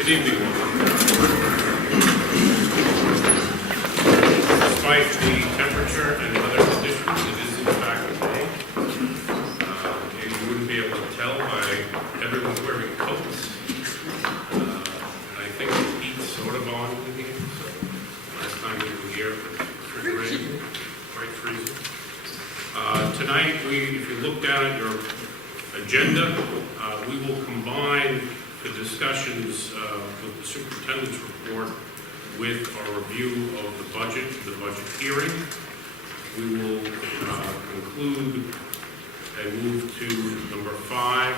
Good evening. Despite the temperature and other conditions, it is in fact May. You wouldn't be able to tell by everyone's wearing coats. And I think the heat's sort of on in here, so last time we were here, it's raining, quite freezing. Tonight, if you look down at your agenda, we will combine the discussions with the superintendent's report with our review of the budget hearing. We will conclude and move to number 5,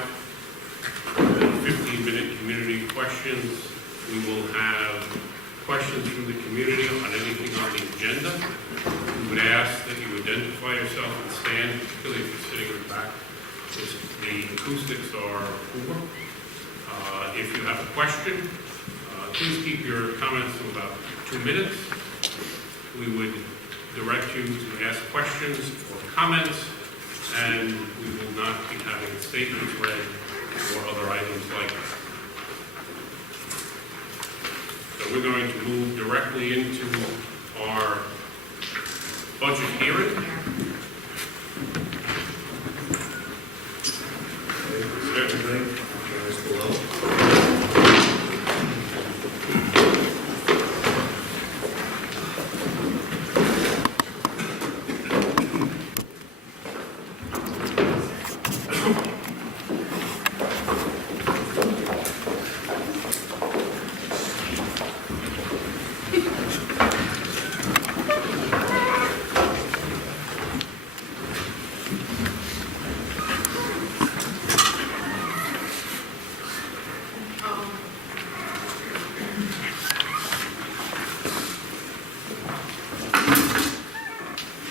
15-minute community questions. We will have questions from the community on anything on the agenda. We would ask that you identify yourself and stand, particularly if you're sitting in the back. The acoustics are poor. If you have a question, please keep your comments to about 2 minutes. We would direct you to ask questions or comments, and we will not be having statements read or other items like that. So we're going to move directly into our budget hearing.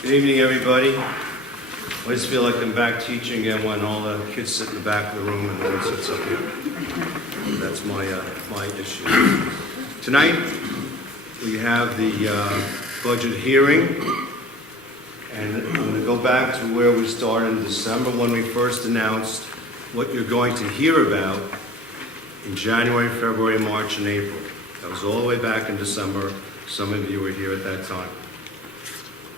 Good evening, everybody. I just feel like I'm back teaching again when all the kids sit in the back of the room and no one sits up here. That's my issue. Tonight, we have the budget hearing, and I'm going to go back to where we started in December when we first announced what you're going to hear about in January, February, March, and April. That was all the way back in December. Some of you were here at that time.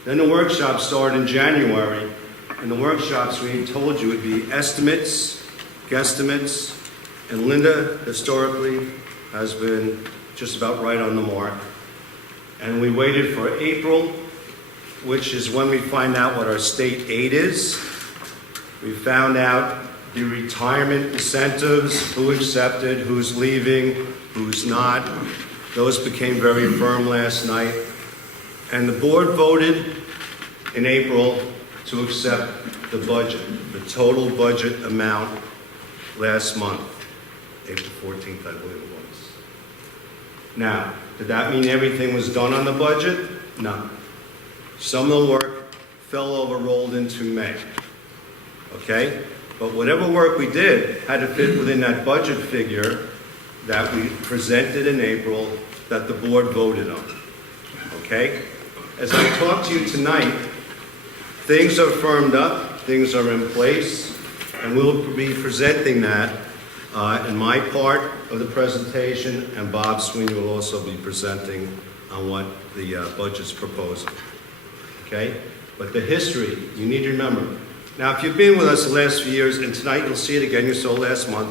Then the workshops started in January, and the workshops we told you would be estimates, guesstimates, and Linda historically has been just about right on the mark. And we waited for April, which is when we find out what our state aid is. We found out the retirement incentives, who accepted, who's leaving, who's not. Those became very firm last night. And the board voted in April to accept the budget, the total budget amount last month, April 14th, I believe it was. Now, did that mean everything was done on the budget? No. Some of the work fell over, rolled into May. Okay? But whatever work we did had to fit within that budget figure that we presented in April that the board voted on. Okay? As I talk to you tonight, things are firmed up, things are in place, and we'll be presenting that in my part of the presentation, and Bob Sweeney will also be presenting on what the budget's proposing. Okay? But the history, you need to remember. Now, if you've been with us the last few years, and tonight you'll see it again, you saw last month,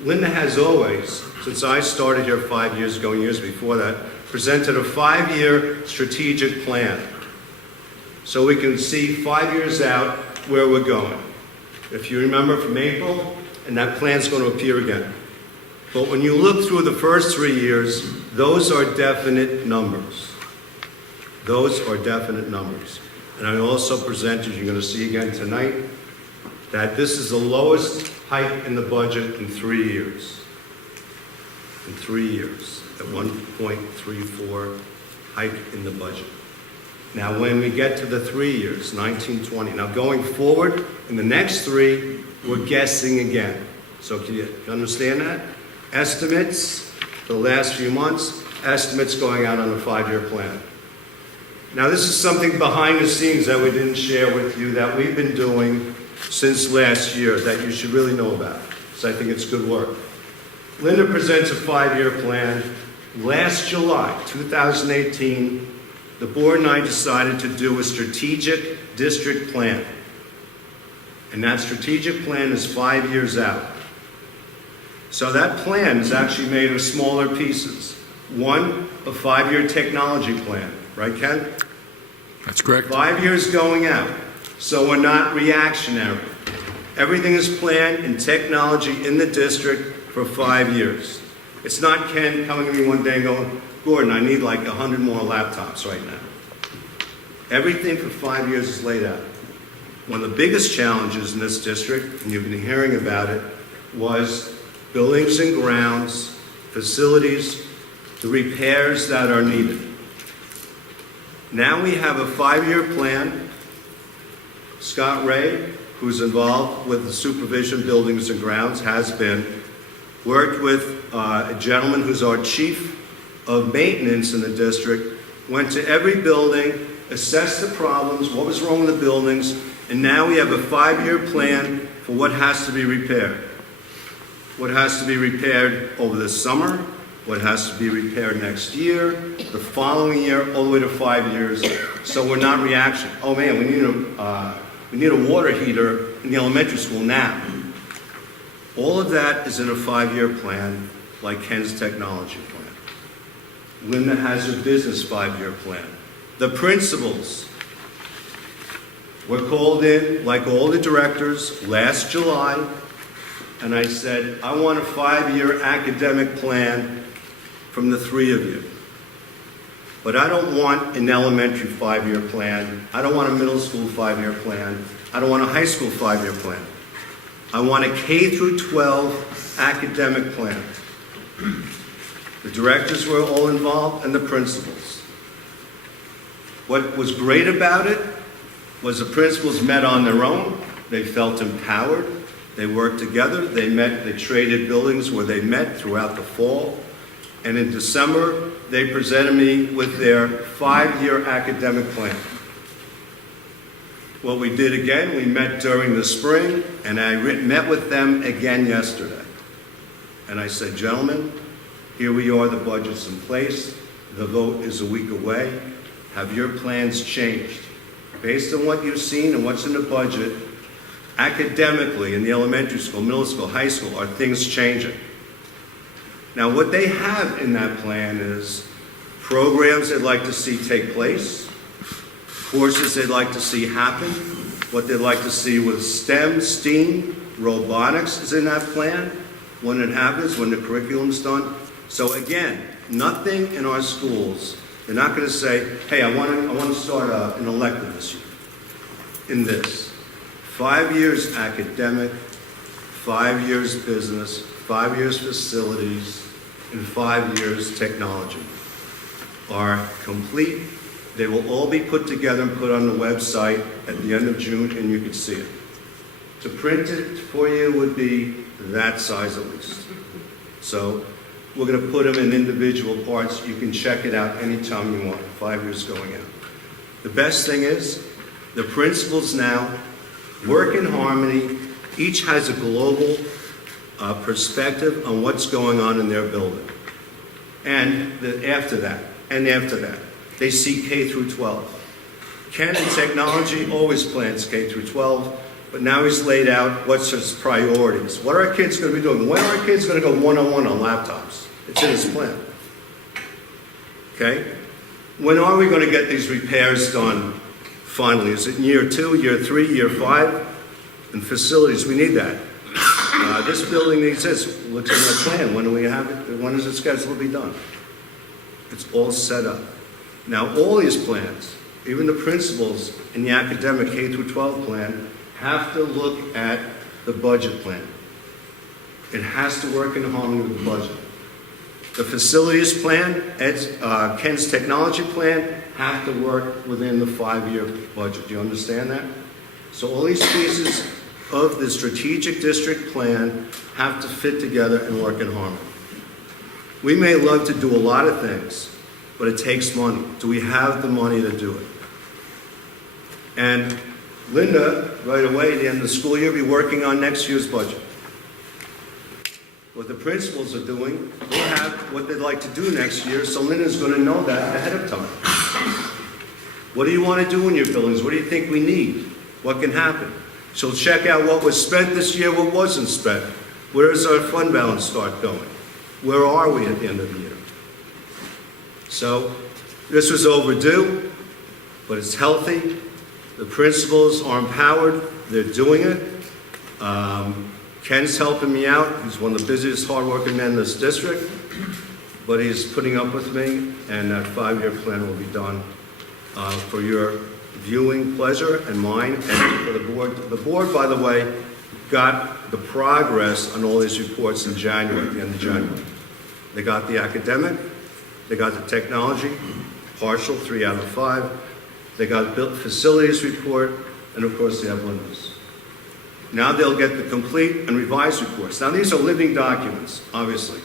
Linda has always, since I started here 5 years ago and years before that, presented a 5-year strategic plan. So we can see 5 years out where we're going. If you remember from April, and that plan's going to appear again. But when you look through the first 3 years, those are definite numbers. Those are definite numbers. And I also presented, you're going to see again tonight, that this is the lowest hike in the budget in 3 years. In 3 years, at 1.34 hike in the budget. Now, when we get to the 3 years, 1920, now going forward, in the next 3, we're guessing again. So can you understand that? Estimates for the last few months, estimates going out on the 5-year plan. Now, this is something behind the scenes that we didn't share with you that we've been doing since last year that you should really know about. So I think it's good work. Linda presents a 5-year plan. Last July, 2018, the board and I decided to do a strategic district plan. And that strategic plan is 5 years out. So that plan is actually made of smaller pieces. One, a 5-year technology plan. Right, Ken? That's correct. 5 years going out. So we're not reactionary. Everything is planned in technology in the district for 5 years. It's not Ken coming to me one day and going, Gordon, I need like 100 more laptops right now. Everything for 5 years is laid out. One of the biggest challenges in this district, and you've been hearing about it, was buildings and grounds, facilities, the repairs that are needed. Now we have a 5-year plan. Scott Ray, who's involved with the supervision buildings and grounds, has been, worked with a gentleman who's our chief of maintenance in the district, went to every building, assessed the problems, what was wrong with the buildings, and now we have a 5-year plan for what has to be repaired. What has to be repaired over the summer, what has to be repaired next year, the following year, all the way to 5 years. So we're not reaction. Oh man, we need a water heater in the elementary school now. All of that is in a 5-year plan, like Ken's technology plan. Linda has her business 5-year plan. The principals were called in, like all the directors, last July, and I said, I want a 5-year academic plan from the 3 of you. But I don't want an elementary 5-year plan. I don't want a middle school 5-year plan. I don't want a high school 5-year plan. I want a K through 12 academic plan. The directors were all involved and the principals. What was great about it was the principals met on their own. They felt empowered. They worked together. They met, they traded buildings where they met throughout the fall. And in December, they presented me with their 5-year academic plan. What we did again, we met during the spring, and I met with them again yesterday. And I said, gentlemen, here we are, the budget's in place. The vote is a week away. Have your plans changed? Based on what you've seen and what's in the budget, academically in the elementary school, middle school, high school, are things changing? Now, what they have in that plan is programs they'd like to see take place, courses they'd like to see happen, what they'd like to see with STEM, STEAM, robotics is in that plan, when it happens, when the curriculum's done. So again, nothing in our schools, they're not going to say, hey, I want to start an elective this year in this. 5 years academic, 5 years business, 5 years facilities, and 5 years technology are complete. They will all be put together and put on the website at the end of June, and you can see it. To print it for you would be that size at least. So we're going to put them in individual parts. You can check it out anytime you want, 5 years going out. The best thing is the principals now work in harmony. Each has a global perspective on what's going on in their building. And after that, they see K through 12. Ken in technology always plans K through 12, but now he's laid out what's his priorities. What are our kids going to be doing? When are our kids going to go one-on-one on laptops? It's in his plan. Okay? When are we going to get these repairs done finally? Is it in year 2, year 3, year 5? And facilities, we need that. This building needs this. What's in the plan? When do we have it? When is it scheduled to be done? It's all set up. Now, all these plans, even the principals in the academic K through 12 plan, have to look at the budget plan. It has to work in harmony with the budget. The facilities plan, Ken's technology plan, have to work within the 5-year budget. Do you understand that? So all these pieces of the strategic district plan have to fit together and work in harmony. We may love to do a lot of things, but it takes money. Do we have the money to do it? And Linda, right away at the end of the school year, will be working on next year's budget. what the principals are doing, we'll have what they'd like to do next year, so Linda's going to know that ahead of time. What do you want to do in your buildings? What do you think we need? What can happen? She'll check out what was spent this year, what wasn't spent. Where does our fund balance start going? Where are we at the end of the year? So, this was overdue, but it's healthy. The principals are empowered. They're doing it. Ken's helping me out. He's one of the busiest, hardworking men in this district, but he's putting up with me, and that 5-year plan will be done for your viewing pleasure and mine, and for the board. The board, by the way, got the progress on all these reports in January, at the end of January. They got the academic, they got the technology, partial, 3 out of 5. They got built facilities report, and of course they have Linda's. Now they'll get the complete and revised reports. Now these are living documents, obviously.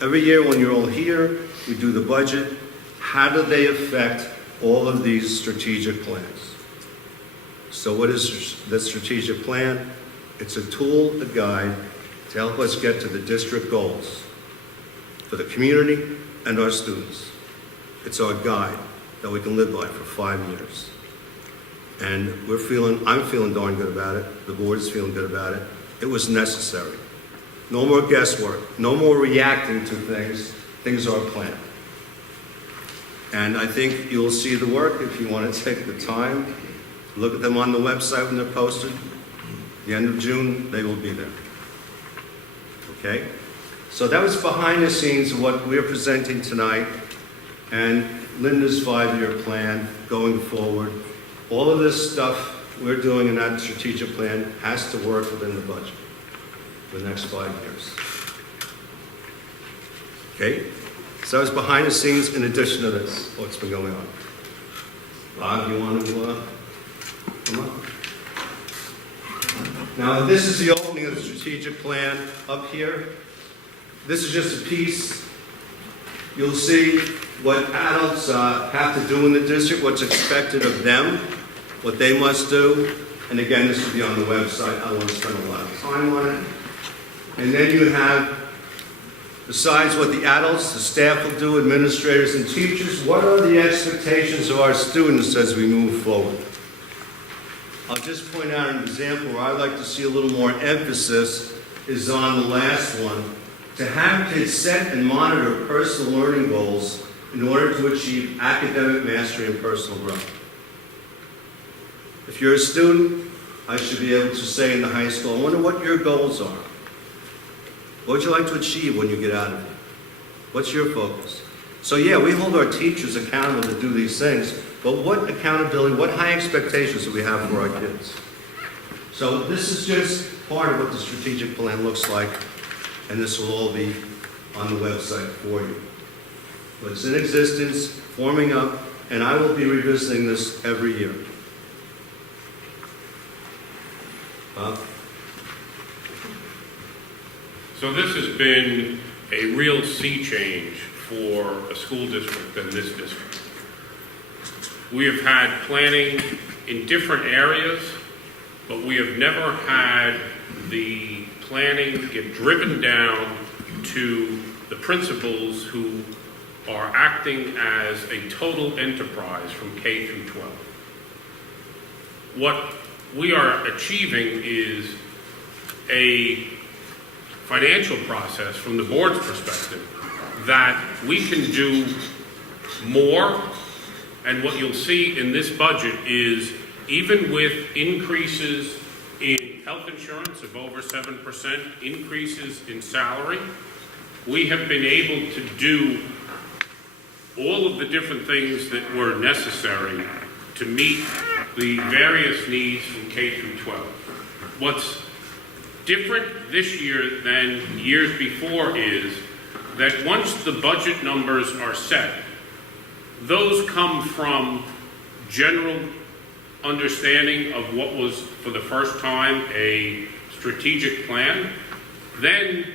Every year when you're all here, we do the budget. How do they affect all of these strategic plans? So what is the strategic plan? It's a tool, a guide to help us get to the district goals for the community and our students. It's our guide that we can live by for 5 years. And I'm feeling darn good about it. The board is feeling good about it. It was necessary. No more guesswork. No more reacting to things. Things are planned. And I think you'll see the work if you want to take the time. Look at them on the website when they're posted. The end of June, they will be there. Okay? So that was behind the scenes of what we're presenting tonight, and Linda's 5-year plan going forward. All of this stuff we're doing in that strategic plan has to work within the budget for the next 5 years. Okay? So that was behind the scenes in addition to this, what's been going on. Bob, you want to come up? Now, this is the opening of the strategic plan up here. This is just a piece. You'll see what adults have to do in the district, what's expected of them, what they must do. And again, this will be on the website. I won't spend a lot of time on it. And then you have, besides what the adults, the staff will do, administrators and teachers, what are the expectations of our students as we move forward? I'll just point out an example where I'd like to see a little more emphasis is on the last one. To have kids set and monitor personal learning goals in order to achieve academic mastery and personal growth. If you're a student, I should be able to say in the high school, I wonder what your goals are. What would you like to achieve when you get out of it? What's your focus? So yeah, we hold our teachers accountable to do these things, but what accountability, what high expectations do we have for our kids? So this is just part of what the strategic plan looks like, and this will all be on the website for you. But it's in existence, forming up, and I will be revisiting this every year. So this has been a real sea change for a school district than this district. We have had planning in different areas, but we have never had the planning get driven down to the principals who are acting as a total enterprise from K through 12. What we are achieving is a financial process from the board's perspective that we can do more, and what you'll see in this budget is even with increases in health insurance of over 7%, increases in salary, we have been able to do all of the different things that were necessary to meet the various needs from K through 12. What's different this year than years before is that once the budget numbers are set, those come from general understanding of what was, for the first time, a strategic plan. Then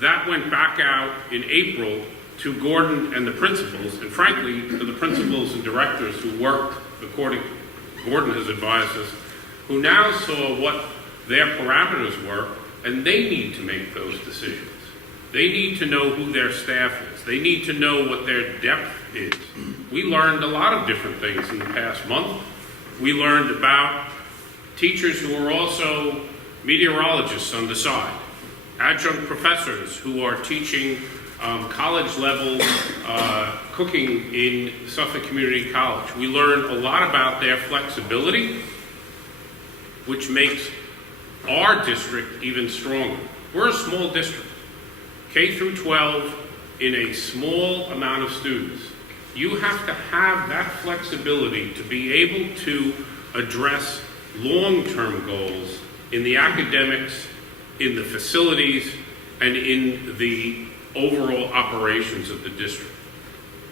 that went back out in April to Gordon and the principals, and frankly, to the principals and directors who worked according, Gordon has advised us, who now saw what their parameters were, and they need to make those decisions. They need to know who their staff is. They need to know what their depth is. We learned a lot of different things in the past month. We learned about teachers who are also meteorologists on the side, adjunct professors who are teaching college-level cooking in Suffolk Community College. We learned a lot about their flexibility, which makes our district even stronger. We're a small district, K through 12, in a small amount of students. You have to have that flexibility to be able to address long-term goals in the academics, in the facilities, and in the overall operations of the district.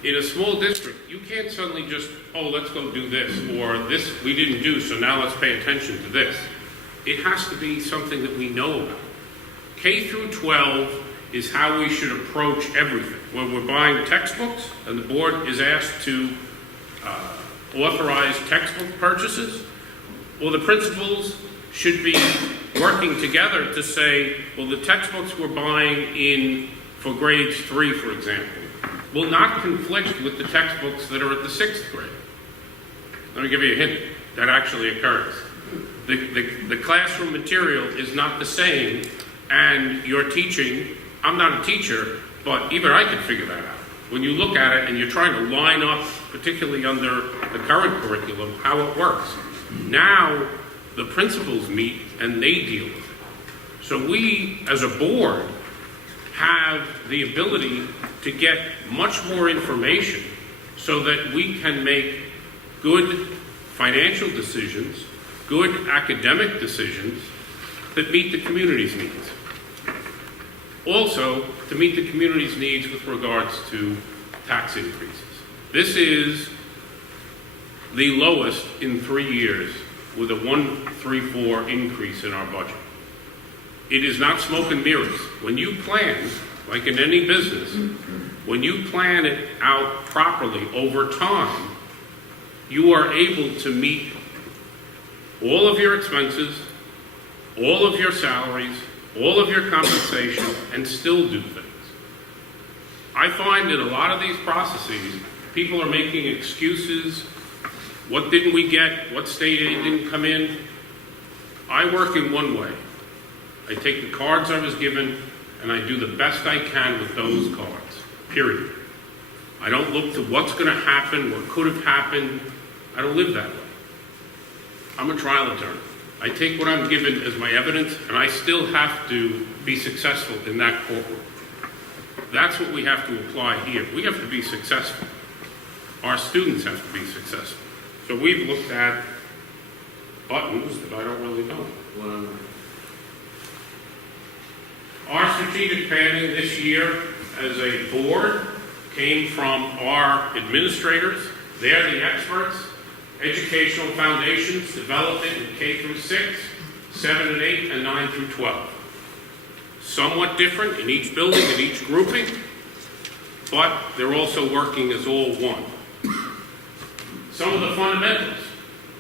In a small district, you can't suddenly just, oh, let's go do this, or this we didn't do, so now let's pay attention to this. It has to be something that we know about. K through 12 is how we should approach everything. When we're buying textbooks, and the board is asked to authorize textbook purchases, well, the principals should be working together to say, well, the textbooks we're buying for grades 3, for example, will not conflict with the textbooks that are at the 6th grade. Let me give you a hint. That actually occurs. The classroom material is not the same, and you're teaching. I'm not a teacher, but even I could figure that out. When you look at it and you're trying to line up, particularly under the current curriculum, how it works. Now, the principals meet and they deal with it. So we, as a board, have the ability to get much more information so that we can make good financial decisions, good academic decisions that meet the community's needs. Also, to meet the community's needs with regards to tax increases. This is the lowest in 3 years with a 1.34 increase in our budget. It is not smoke and mirrors. When you plan, like in any business, when you plan it out properly over time, you are able to meet all of your expenses, all of your salaries, all of your compensation, and still do things. I find that a lot of these processes, people are making excuses. What didn't we get? What state aid didn't come in? I work in one way. I take the cards I was given, and I do the best I can with those cards, period. I don't look to what's going to happen, what could have happened. I don't live that way. I'm a trial attorney. I take what I'm given as my evidence, and I still have to be successful in that courtroom. That's what we have to apply here. We have to be successful. Our students have to be successful. So we've looked at buttons that I don't really know. Our strategic planning this year as a board came from our administrators. They're the experts. Educational foundations, development in K through 6, 7 and 8, and 9 through 12. Somewhat different in each building, in each grouping, but they're also working as all one. Some of the fundamentals.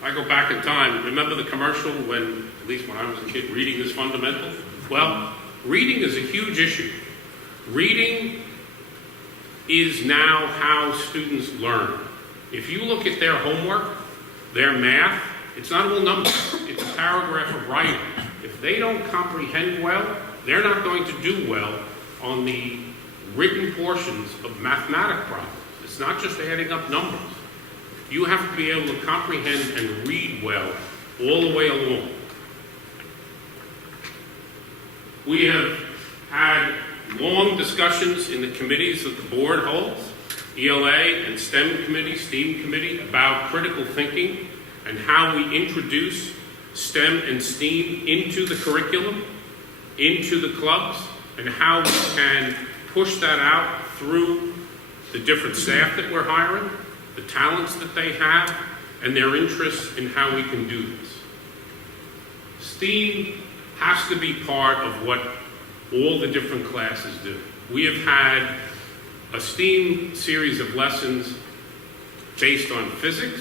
I go back in time. Remember the commercial when, at least when I was a kid, reading is fundamental? Well, reading is a huge issue. Reading is now how students learn. If you look at their homework, their math, it's not all numbers. It's a paragraph of writing. If they don't comprehend well, they're not going to do well on the written portions of mathematic problems. It's not just adding up numbers. You have to be able to comprehend and read well all the way along. We have had long discussions in the committees that the board holds, ELA and STEM committee, STEAM committee, about critical thinking and how we introduce STEM and STEAM into the curriculum, into the clubs, and how we can push that out through the different staff that we're hiring, the talents that they have, and their interests in how we can do this. STEAM has to be part of what all the different classes do. We have had a STEAM series of lessons based on physics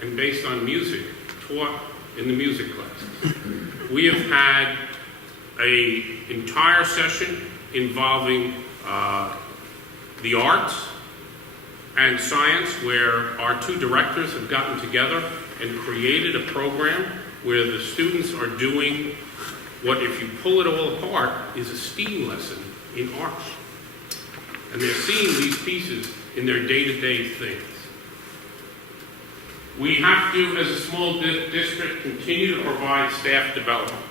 and based on music taught in the music classes. We have had an entire session involving the arts and science, where our two directors have gotten together and created a program where the students are doing what, if you pull it all apart, is a STEAM lesson in art. And they're seeing these pieces in their day-to-day things. We have to, as a small district, continue to provide staff development.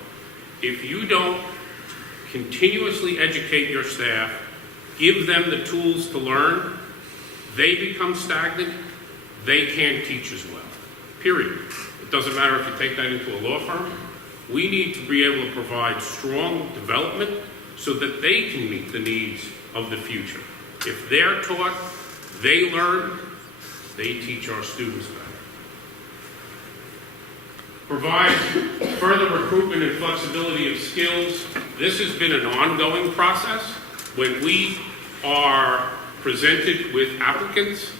If you don't continuously educate your staff, give them the tools to learn, they become stagnant, they can't teach as well. Period. It doesn't matter if you take that into a law firm. We need to be able to provide strong development so that they can meet the needs of the future. If they're taught, they learn, they teach our students better. Provide further recruitment and flexibility of skills. This has been an ongoing process. When we are presented with applicants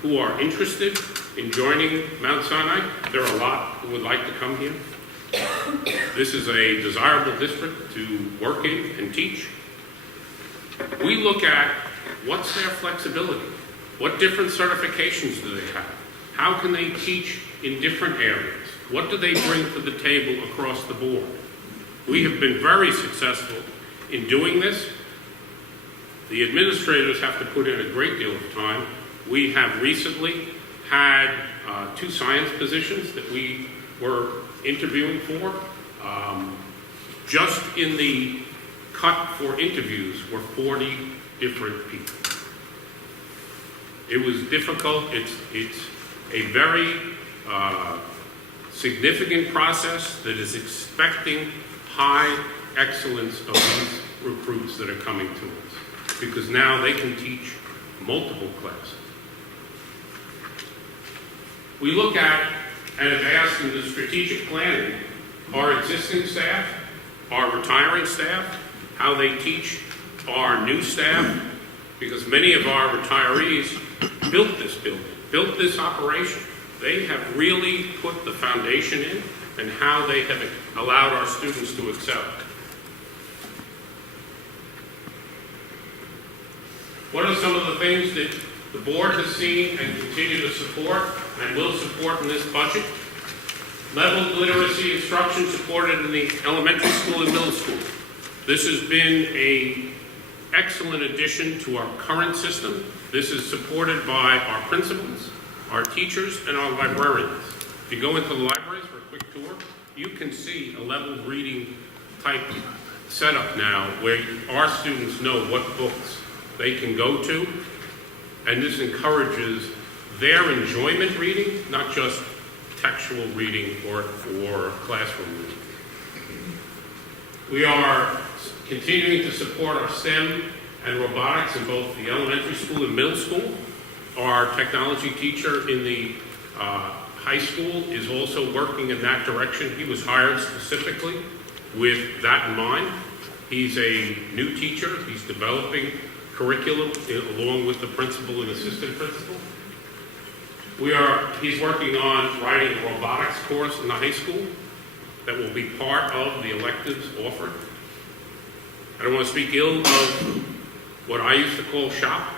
who are interested in joining Mount Sinai, there are a lot who would like to come here. This is a desirable district to work in and teach. We look at what's their flexibility, what different certifications do they have, how can they teach in different areas, what do they bring to the table across the board. We have been very successful in doing this. The administrators have to put in a great deal of time. We have recently had 2 science positions that we were interviewing for. Just in the cut for interviews were 40 different people. It was difficult. It's a very significant process that is expecting high excellence of these recruits that are coming to us, because now they can teach multiple classes. We look at and have asked in the strategic planning our existing staff, our retiring staff, how they teach our new staff, because many of our retirees built this building, built this operation. They have really put the foundation in and how they have allowed our students to excel. What are some of the things that the board has seen and continue to support and will support in this budget? Level literacy instruction supported in the elementary school and middle school. This has been an excellent addition to our current system. This is supported by our principals, our teachers, and our librarians. If you go into the libraries for a quick tour, you can see a level reading type setup now where our students know what books they can go to, and this encourages their enjoyment reading, not just textual reading or classroom reading. We are continuing to support our STEM and robotics in both the elementary school and middle school. Our technology teacher in the high school is also working in that direction. He was hired specifically with that in mind. He's a new teacher. He's developing curriculum along with the principal and assistant principal. He's working on writing a robotics course in the high school that will be part of the electives offered. I don't want to speak ill of what I used to call shop.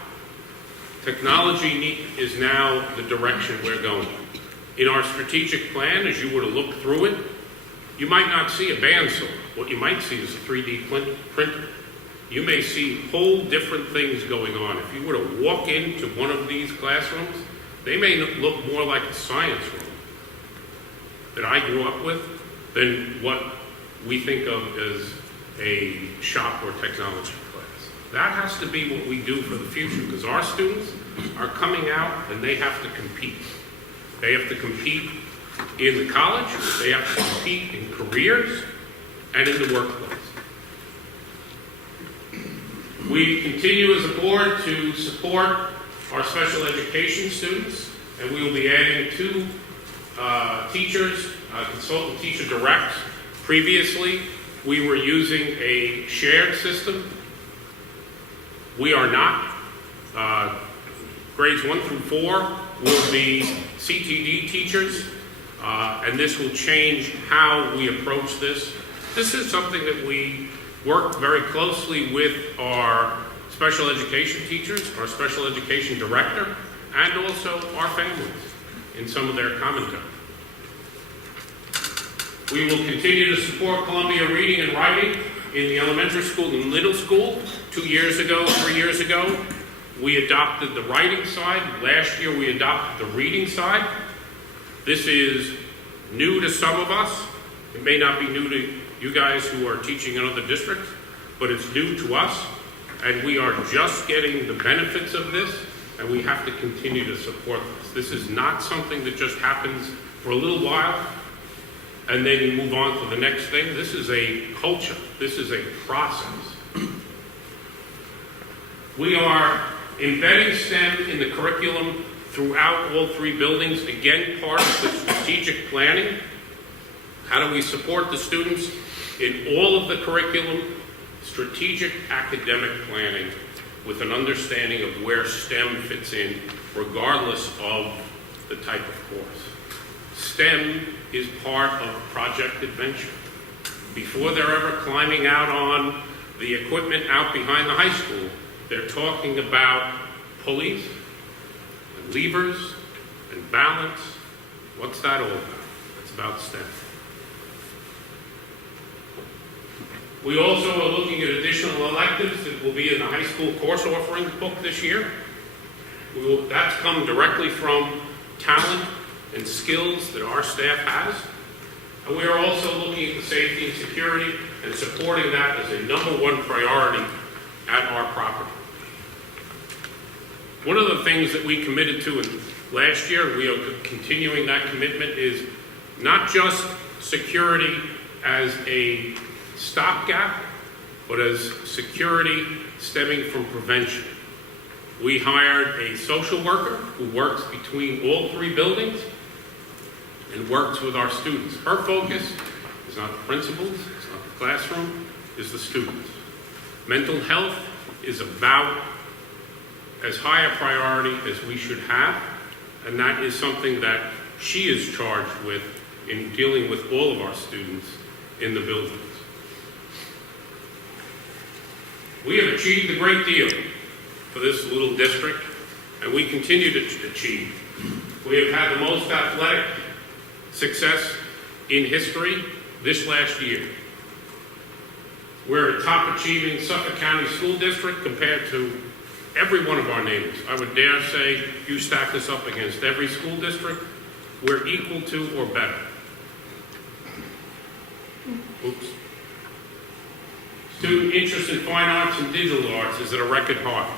Technology is now the direction we're going. In our strategic plan, as you were to look through it, you might not see a bandsaw. What you might see is a 3D printer. You may see whole different things going on. If you were to walk into one of these classrooms, they may look more like a science room that I grew up with than what we think of as a shop or technology class. That has to be what we do for the future, because our students are coming out and they have to compete. They have to compete in the college, they have to compete in careers, and in the workplace. We continue as a board to support our special education students, and we will be adding 2 teachers, consultant teacher directs. Previously, we were using a shared system. We are not. Grades 1 through 4 will be CTD teachers, and this will change how we approach this. This is something that we work very closely with our special education teachers, our special education director, and also our families in some of their commentary. We will continue to support Columbia reading and writing in the elementary school and middle school. 2 years ago, 3 years ago, we adopted the writing side. Last year, we adopted the reading side. This is new to some of us. It may not be new to you guys who are teaching in other districts, but it's new to us, and we are just getting the benefits of this, and we have to continue to support this. This is not something that just happens for a little while, and then you move on to the next thing. This is a culture. This is a process. We are embedding STEM in the curriculum throughout all 3 buildings. Again, part of the strategic planning. How do we support the students in all of the curriculum? Strategic academic planning with an understanding of where STEM fits in, regardless of the type of course. STEM is part of Project Adventure. Before they're ever climbing out on the equipment out behind the high school, they're talking about pulleys and levers and balance. What's that all about? It's about STEM. We also are looking at additional electives that will be in the high school course offerings book this year. That's come directly from talent and skills that our staff has. And we are also looking at the safety and security and supporting that as a #1 priority at our property. One of the things that we committed to last year, we are continuing that commitment, is not just security as a stopgap, but as security stemming from prevention. We hired a social worker who works between all 3 buildings and works with our students. Her focus is not the principals, it's not the classroom, it's the students. Mental health is about as high a priority as we should have, and that is something that she is charged with in dealing with all of our students in the buildings. We have achieved a great deal for this little district, and we continue to achieve. We have had the most athletic success in history this last year. We're a top achieving Suffolk County school district compared to every one of our neighbors. I would dare say, you stack us up against every school district, we're equal to or better. Oops. Student interest in fine arts and digital arts is at a record high.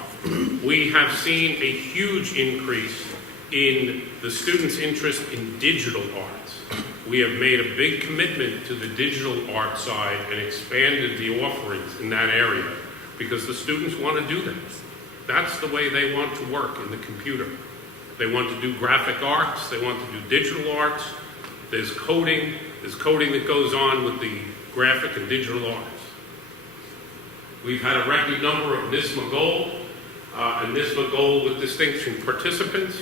We have seen a huge increase in the students' interest in digital arts. We have made a big commitment to the digital art side and expanded the offerings in that area because the students want to do that. That's the way they want to work in the computer. They want to do graphic arts, they want to do digital arts. There's coding that goes on with the graphic and digital arts. We've had a record number of NISMA Gold and NISMA Gold with distinction participants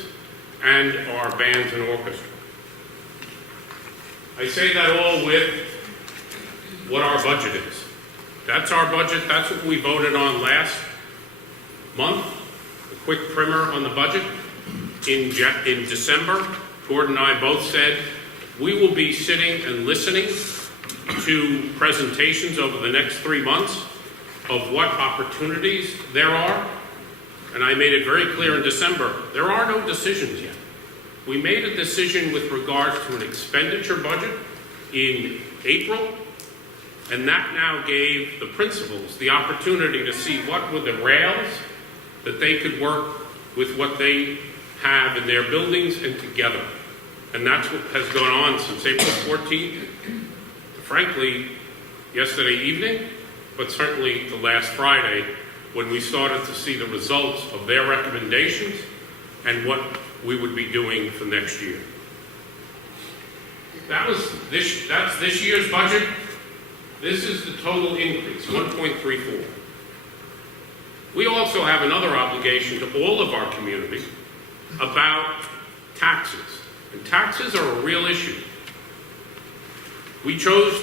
and our bands and orchestra. I say that all with what our budget is. That's our budget. That's what we voted on last month. A quick primer on the budget. In December, Gordon and I both said we will be sitting and listening to presentations over the next 3 months of what opportunities there are. And I made it very clear in December, there are no decisions yet. We made a decision with regards to an expenditure budget in April, and that now gave the principals the opportunity to see what were the rails that they could work with what they have in their buildings and together. And that's what has gone on since April 14th. Frankly, yesterday evening, but certainly the last Friday, when we started to see the results of their recommendations and what we would be doing for next year. That's this year's budget. This is the total increase, 1.34. We also have another obligation to all of our community about taxes. And taxes are a real issue. We chose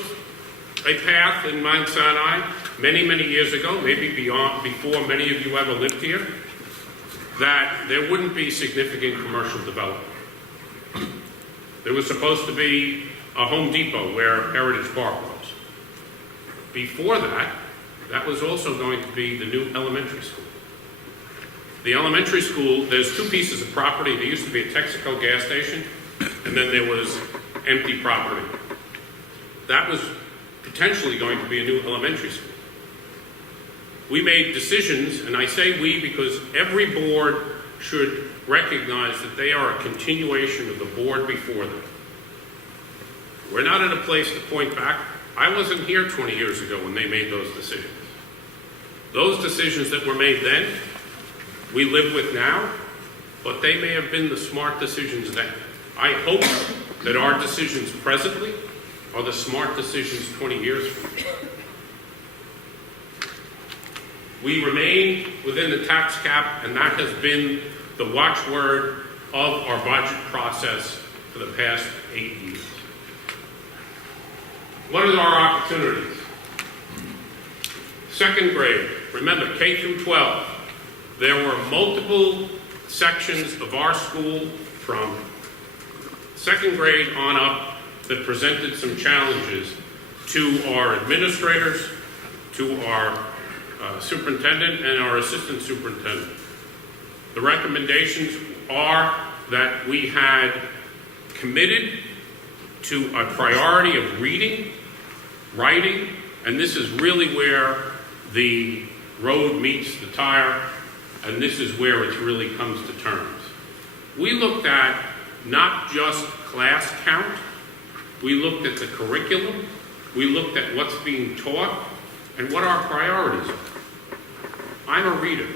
a path in Mount Sinai, many, many years ago, maybe before many of you ever lived here, that there wouldn't be significant commercial development. There was supposed to be a Home Depot where Heritage Park was. Before that, that was also going to be the new elementary school. The elementary school, there's two pieces of property. There used to be a Texaco gas station, and then there was empty property. That was potentially going to be a new elementary school. We made decisions, and I say we because every board should recognize that they are a continuation of the board before them. We're not in a place to point back. I wasn't here 20 years ago when they made those decisions. Those decisions that were made then, we live with now, but they may have been the smart decisions then. I hope that our decisions presently are the smart decisions 20 years from now. We remain within the tax cap, and that has been the watchword of our budget process for the past 8 years. What are our opportunities? Second grade, remember K through 12. There were multiple sections of our school from second grade on up that presented some challenges to our administrators, to our superintendent and our assistant superintendent. The recommendations are that we had committed to a priority of reading, writing, and this is really where the road meets the tire, and this is where it really comes to terms. We looked at not just class count, we looked at the curriculum, we looked at what's being taught, and what our priorities are. I'm a reader.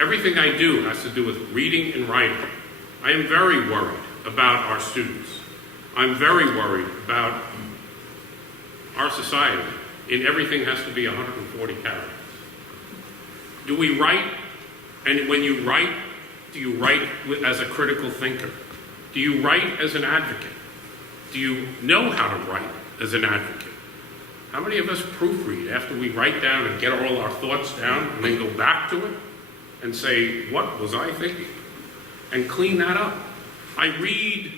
Everything I do has to do with reading and writing. I am very worried about our students. I'm very worried about our society. In everything has to be 140 characters. Do we write? And when you write, do you write as a critical thinker? Do you write as an advocate? Do you know how to write as an advocate? How many of us proofread after we write down and get all our thoughts down and then go back to it and say, what was I thinking? And clean that up. I read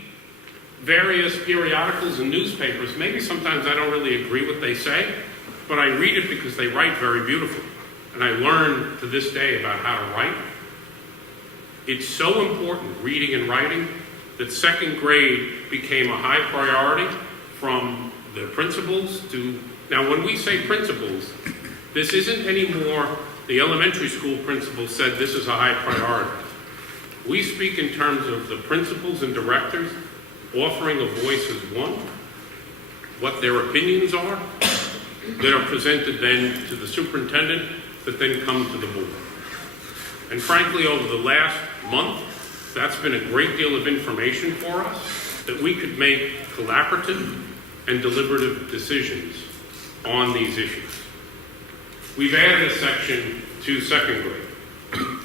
various periodicals and newspapers. Maybe sometimes I don't really agree what they say, but I read it because they write very beautifully. And I learn to this day about how to write. It's so important, reading and writing, that second grade became a high priority from the principals to, now when we say principals, this isn't anymore the elementary school principal said this is a high priority. We speak in terms of the principals and directors offering a voice as one, what their opinions are, that are presented then to the superintendent, that then come to the board. And frankly, over the last month, that's been a great deal of information for us that we could make collaborative and deliberative decisions on these issues. We've added a section to second grade.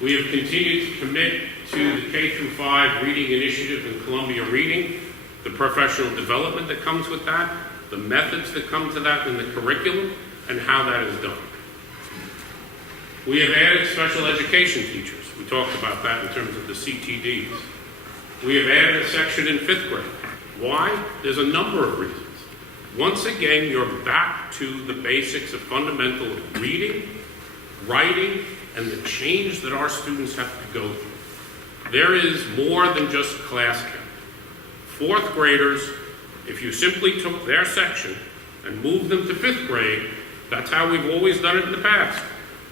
We have continued to commit to the K through 5 reading initiative and Columbia Reading, the professional development that comes with that, the methods that come to that, and the curriculum, and how that is done. We have added special education teachers. We talked about that in terms of the CTDs. We have added a section in 5th grade. Why? There's a number of reasons. Once again, you're back to the basics of fundamental reading, writing, and the change that our students have to go through. There is more than just class count. 4th graders, if you simply took their section and moved them to 5th grade, that's how we've always done it in the past.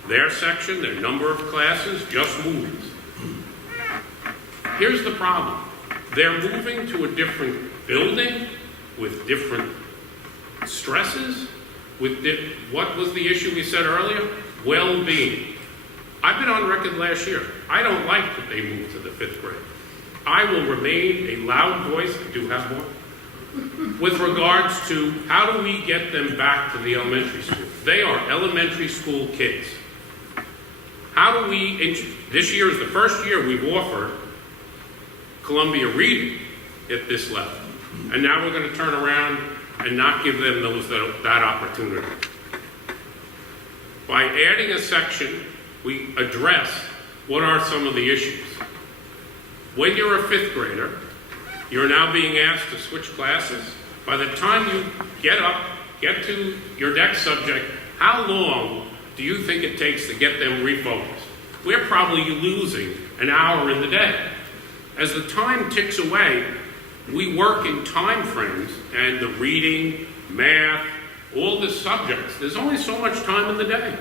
Their section, their number of classes, just moves. Here's the problem. They're moving to a different building with different stresses, with what was the issue we said earlier? Well-being. I've been on record last year. I don't like that they moved to the 5th grade. I will remain a loud voice, I do have one, with regards to how do we get them back to the elementary school. They are elementary school kids. How do we, this year is the first year we've offered Columbia Reading at this level. And now we're going to turn around and not give them that opportunity. By adding a section, we address what are some of the issues. When you're a fifth grader, you're now being asked to switch classes. By the time you get to your next subject, how long do you think it takes to get them refocused? We're probably losing an hour in the day. As the time ticks away, we work in time frames, and the reading, math, all the subjects, there's only so much time in the day.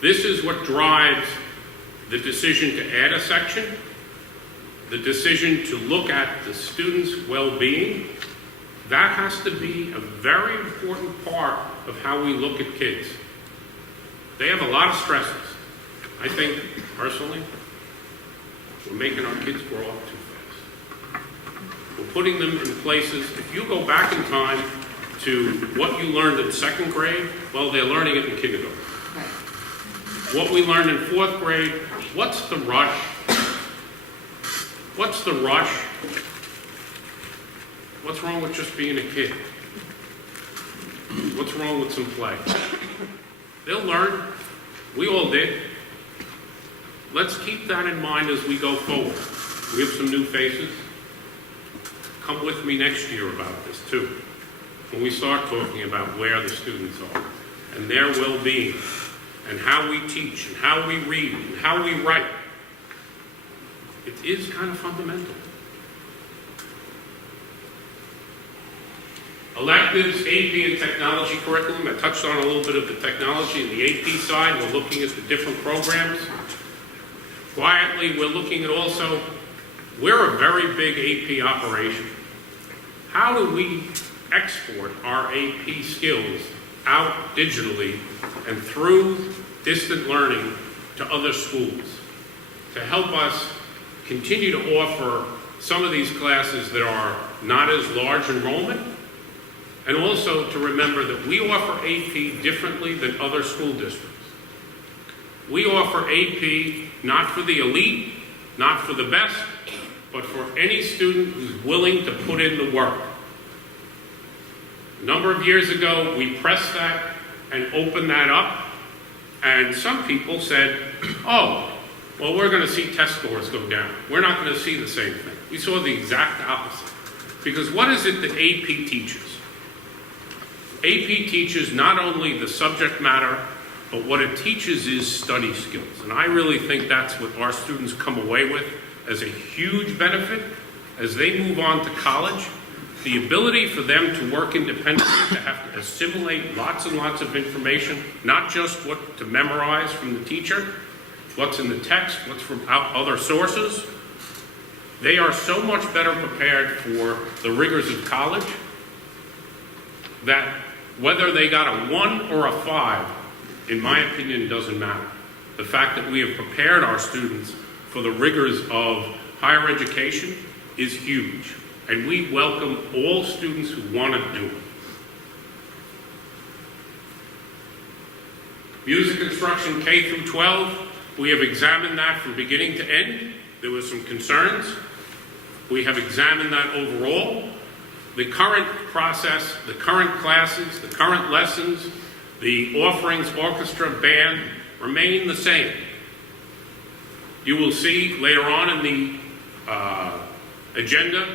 This is what drives the decision to add a section, the decision to look at the student's well-being. That has to be a very important part of how we look at kids. They have a lot of stresses. I think, personally, we're making our kids grow up too fast. We're putting them in places, if you go back in time to what you learned in second grade, well, they're learning it in kindergarten. What we learned in fourth grade, what's the rush? What's the rush? What's wrong with just being a kid? What's wrong with some play? They'll learn. We all did. Let's keep that in mind as we go forward. We have some new faces. Come with me next year about this too, when we start talking about where the students are and their well-being and how we teach and how we read and how we write. It is kind of fundamental. Electives, AP and technology curriculum. I touched on a little bit of the technology and the AP side. We're looking at the different programs. Quietly, we're looking at also, we're a very big AP operation. How do we export our AP skills out digitally and through distant learning to other schools to help us continue to offer some of these classes that are not as large enrollment, and also to remember that we offer AP differently than other school districts. We offer AP not for the elite, not for the best, but for any student who's willing to put in the work. A number of years ago, we pressed that and opened that up, and some people said, oh, well, we're going to see test scores go down. We're not going to see the same thing. We saw the exact opposite. Because what is it that AP teaches? AP teaches not only the subject matter, but what it teaches is study skills. And I really think that's what our students come away with as a huge benefit as they move on to college. The ability for them to work independently, to have to assimilate lots and lots of information, not just what to memorize from the teacher, what's in the text, what's from other sources. They are so much better prepared for the rigors of college that whether they got a 1 or a 5, in my opinion, doesn't matter. The fact that we have prepared our students for the rigors of higher education is huge. And we welcome all students who want to do it. Music instruction K through 12, we have examined that from beginning to end. There were some concerns. We have examined that overall. The current process, the current classes, the current lessons, the offerings, orchestra, band, remain the same. You will see later on in the agenda,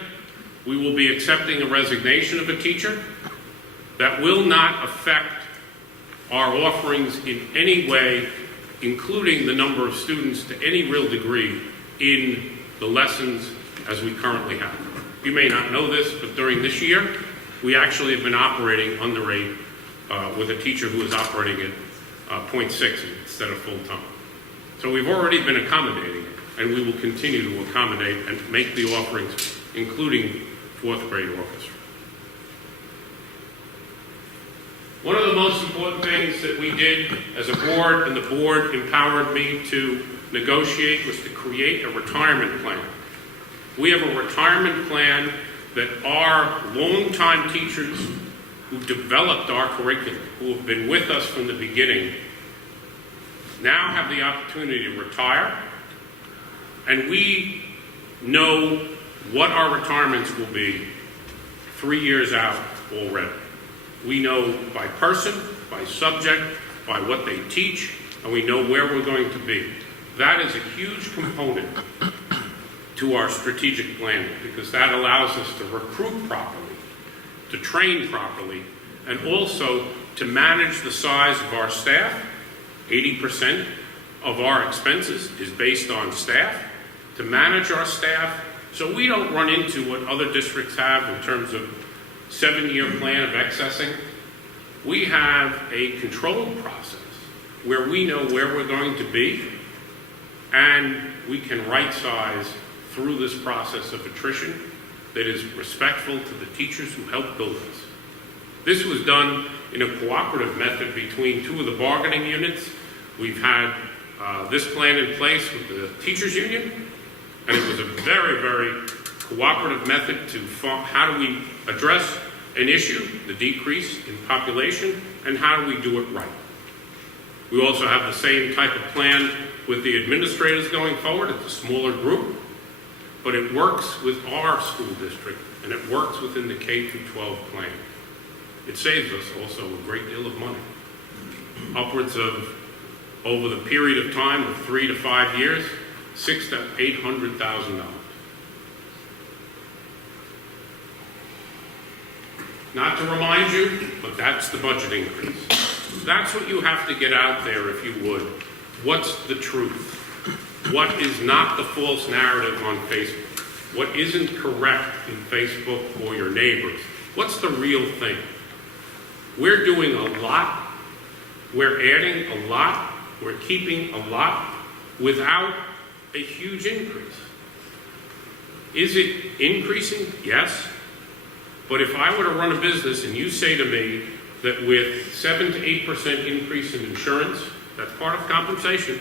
we will be accepting a resignation of a teacher. That will not affect our offerings in any way, including the number of students to any real degree in the lessons as we currently have. You may not know this, but during this year, we actually have been operating under rate with a teacher who is operating at 0.6 instead of full time. So we've already been accommodating it, and we will continue to accommodate and make the offerings, including fourth grade orchestra. One of the most important things that we did as a board, and the board empowered me to negotiate, was to create a retirement plan. We have a retirement plan that our longtime teachers who developed our curriculum, who have been with us from the beginning, now have the opportunity to retire, and we know what our retirements will be 3 years out already. We know by person, by subject, by what they teach, and we know where we're going to be. That is a huge component to our strategic planning, because that allows us to recruit properly, to train properly, and also to manage the size of our staff. 80% of our expenses is based on staff, to manage our staff so we don't run into what other districts have in terms of 7-year plan of accessing. We have a controlled process where we know where we're going to be, and we can right-size through this process of attrition that is respectful to the teachers who help build us. This was done in a cooperative method between 2 of the bargaining units. We've had this plan in place with the teachers union, and it was a very, very cooperative method to how do we address an issue, the decrease in population, and how do we do it right. We also have the same type of plan with the administrators going forward. It's a smaller group, but it works with our school district, and it works within the K-12 plan. It saves us also a great deal of money, upwards of, over the period of time of 3 to 5 years, $600,000 to $800,000. Not to remind you, but that's the budget increase. That's what you have to get out there, if you would. What's the truth? What is not the false narrative on Facebook? What isn't correct in Facebook or your neighbors? What's the real thing? We're doing a lot. We're adding a lot. We're keeping a lot without a huge increase. Is it increasing? Yes. But if I were to run a business and you say to me that with 7 to 8% increase in insurance, that's part of compensation.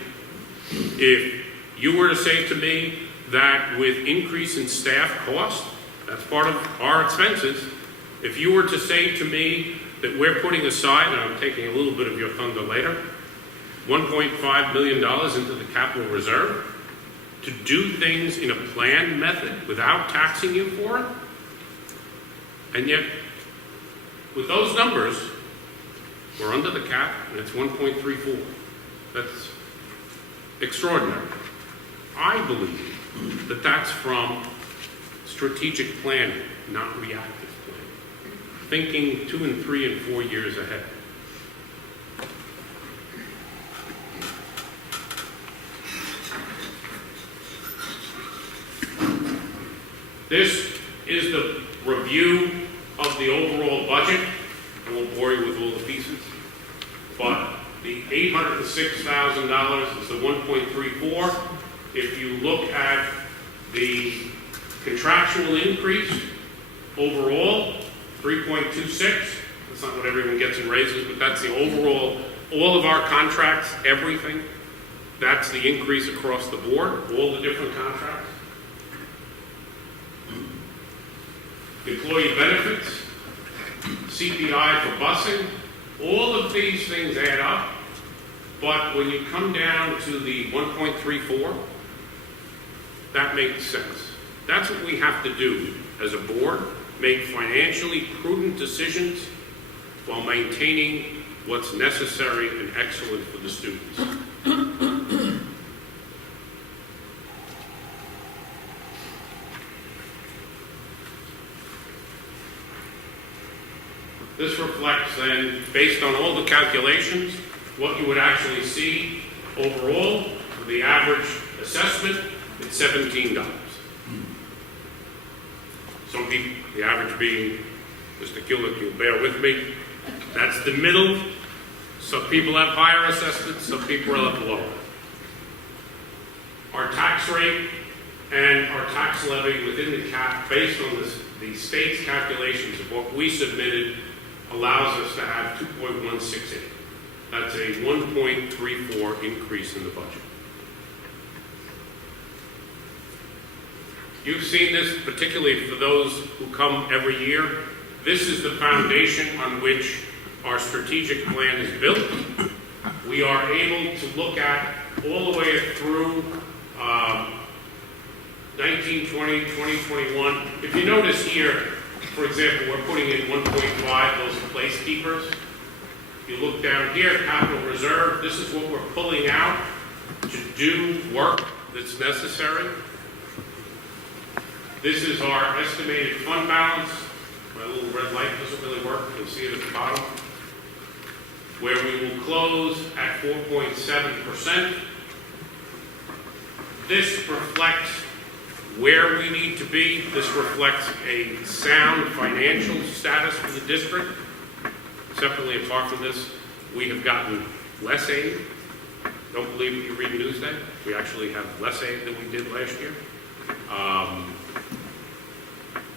If you were to say to me that with increase in staff cost, that's part of our expenses. If you were to say to me that we're putting aside, and I'm taking a little bit of your thunder later, $1.5 million into the capital reserve to do things in a planned method without taxing you for it, and yet with those numbers, we're under the cap, and it's 1.34. That's extraordinary. I believe that that's from strategic planning, not reactive planning. Thinking 2 and 3 and 4 years ahead. This is the review of the overall budget. I won't bore you with all the pieces, but the $806,000 is the 1.34. If you look at the contractual increase overall, 3.26. That's not what everyone gets in raises, but that's the overall, all of our contracts, everything. That's the increase across the board, all the different contracts. Employee benefits, CPI for busing, all of these things add up, but when you come down to the 1.34, that makes sense. That's what we have to do as a board, make financially prudent decisions while maintaining what's necessary and excellent for the students. This reflects then, based on all the calculations, what you would actually see overall for the average assessment. It's $17. Some people, the average being, Mr. Kulik, you'll bear with me, that's the middle. Some people have higher assessments, some people have lower. Our tax rate and our tax levy within the cap, based on the state's calculations of what we submitted, allows us to have 2.168. That's a 1.34 increase in the budget. You've seen this, particularly for those who come every year. This is the foundation on which our strategic plan is built. We are able to look at all the way through 1920, 2021. If you notice here, for example, we're putting in 1.5, those are placekeepers. You look down here, capital reserve, this is what we're pulling out to do work that's necessary. This is our estimated fund balance. My little red light doesn't really work, you'll see it at the bottom. Where we will close at 4.7%. This reflects where we need to be. This reflects a sound financial status for the district. Separately, apart from this, we have gotten less aid. Don't believe what you read Newsday. We actually have less aid than we did last year.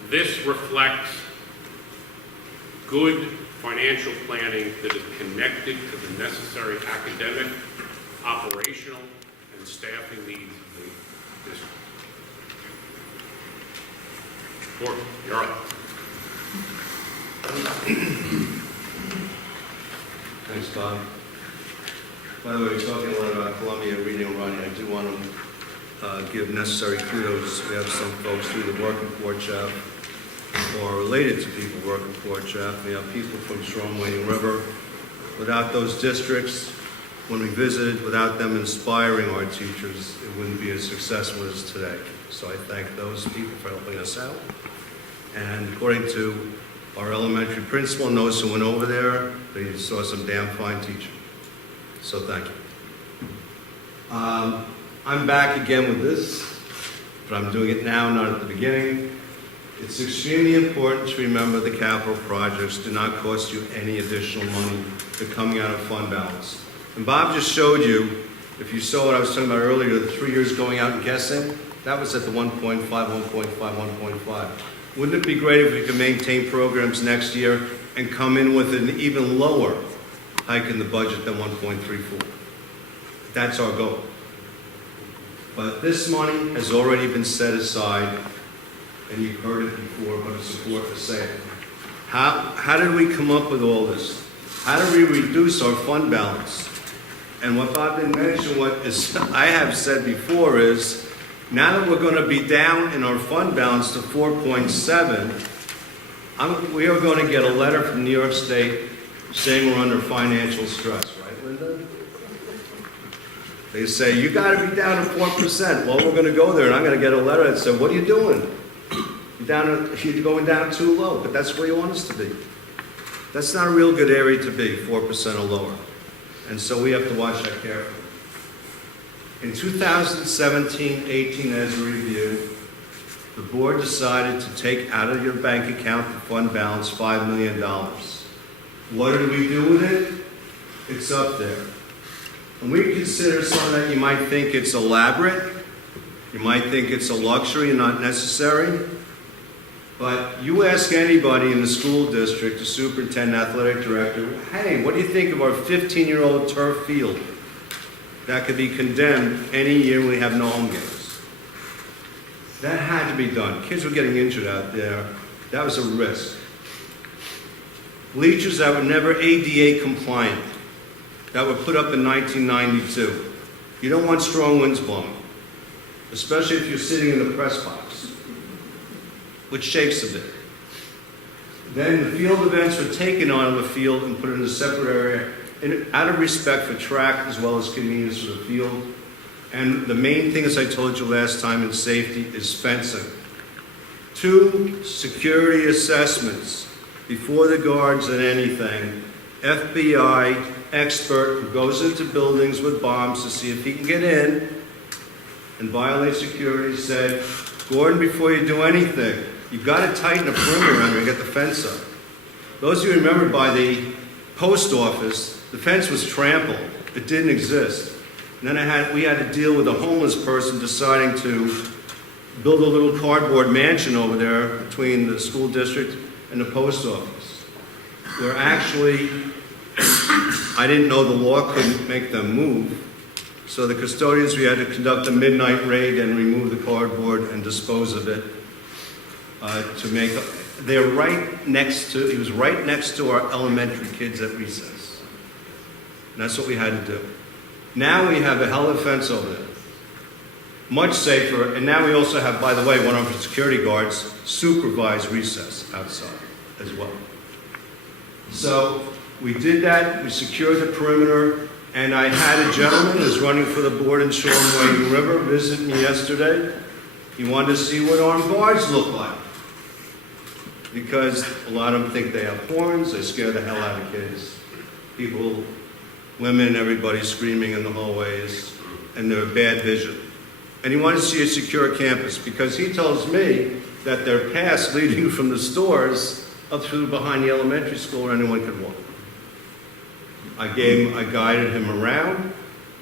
This reflects good financial planning that is connected to the necessary academic, operational, and staffing needs of the district. Gordon, you're up. Thanks, Bob. By the way, we're talking a lot about Columbia reading and writing. I do want to give necessary kudos. We have some folks through the Working Poor Chap or related to people working for Chap. We have people from Strong Wading River. Without those districts, when we visited, without them inspiring our teachers, it wouldn't be as successful as today. So I thank those people for helping us out. And according to our elementary principal and those who went over there, they saw some damn fine teaching. So thank you. I'm back again with this, but I'm doing it now, not at the beginning. It's extremely important to remember the capital projects do not cost you any additional money. They're coming out of fund balance. And Bob just showed you, if you saw what I was talking about earlier, the 3 years going out and guessing, that was at the 1.5, 1.5, 1.5. Wouldn't it be great if we could maintain programs next year and come in with an even lower hike in the budget than 1.34? That's our goal. But this money has already been set aside, and you've heard it before, but it's important to say it. How did we come up with all this? How did we reduce our fund balance? And what Bob didn't mention, what is, I have said before is, now that we're going to be down in our fund balance to 4.7, we are going to get a letter from New York State saying we're under financial stress, right, Linda? They say, you got to be down to 4%. Well, we're going to go there, and I'm going to get a letter that says, what are you doing? You're going down too low, but that's where you want us to be. That's not a real good area to be, 4% or lower. And so we have to watch that carefully. In 2017-18, as a review, the board decided to take out of your bank account the fund balance $5 million. What did we do with it? It's up there. And we consider some of that, you might think it's elaborate, you might think it's a luxury and not necessary, but you ask anybody in the school district, the superintendent, athletic director, hey, what do you think of our 15-year-old turf field that could be condemned any year we have no home games? That had to be done. Kids were getting injured out there. That was a risk. Bleachers that were never ADA compliant, that were put up in 1992. You don't want strong winds blowing, especially if you're sitting in the press box, which shakes a bit. Then the field events were taken out of the field and put in a separate area, out of respect for track as well as convenience for the field. And the main thing, as I told you last time, in safety is fencing. 2 security assessments before the guards and anything. FBI expert who goes into buildings with bombs to see if he can get in and violate security said, Gordon, before you do anything, you've got to tighten the perimeter around and get the fence up. Those of you remember by the post office, the fence was trampled. It didn't exist. And then we had to deal with a homeless person deciding to build a little cardboard mansion over there between the school district and the post office, where actually I didn't know the law couldn't make them move. So the custodians, we had to conduct a midnight raid and remove the cardboard and dispose of it to make, they're right next to, he was right next to our elementary kids at recess. And that's what we had to do. Now we have a hell of a fence over there. Much safer, and now we also have, by the way, one of our security guards supervise recess outside as well. So we did that, we secured the perimeter, and I had a gentleman who's running for the board in Shore and Wading River visit me yesterday. He wanted to see what armed guards look like. Because a lot of them think they have horns, they scare the hell out of kids. People, women, everybody screaming in the hallways, and they're bad vision. And he wanted to see a secure campus because he tells me that there are paths leading from the stores up through behind the elementary school where anyone could walk. I guided him around.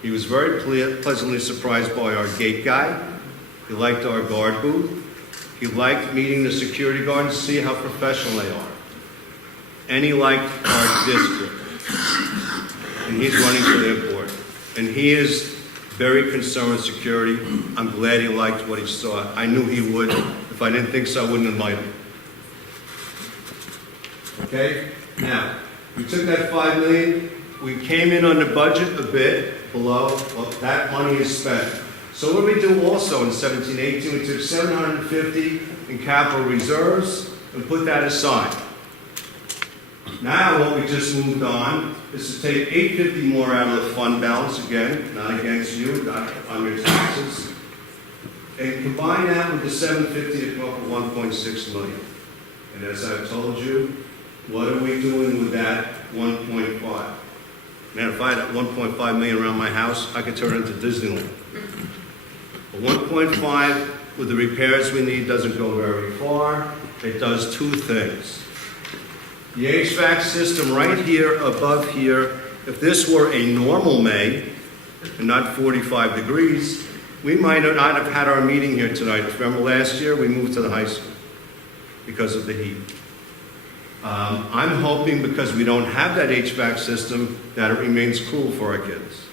He was very pleasantly surprised by our gate guy. He liked our guard booth. He liked meeting the security guards to see how professional they are. And he liked our district. And he's running for the board. And he is very concerned with security. I'm glad he liked what he saw. I knew he would. If I didn't think so, I wouldn't invite him. Okay? Now, we took that $5 million. We came in on the budget a bit below. Well, that money is spent. So what did we do also in 17-18? We took $750 in capital reserves and put that aside. Now what we just moved on is to take $850 more out of the fund balance, again, not against you, not on your taxes, and combine that with the $750 to come up with $1.6 million. And as I've told you, what are we doing with that 1.5? Man, if I had that 1.5 million around my house, I could turn it into Disneyland. But 1.5 with the repairs we need doesn't go very far. It does two things. The HVAC system right here, above here, if this were a normal May, and not 45 degrees, we might not have had our meeting here tonight. Remember last year, we moved to the high school because of the heat. I'm hoping because we don't have that HVAC system that it remains cool for our kids.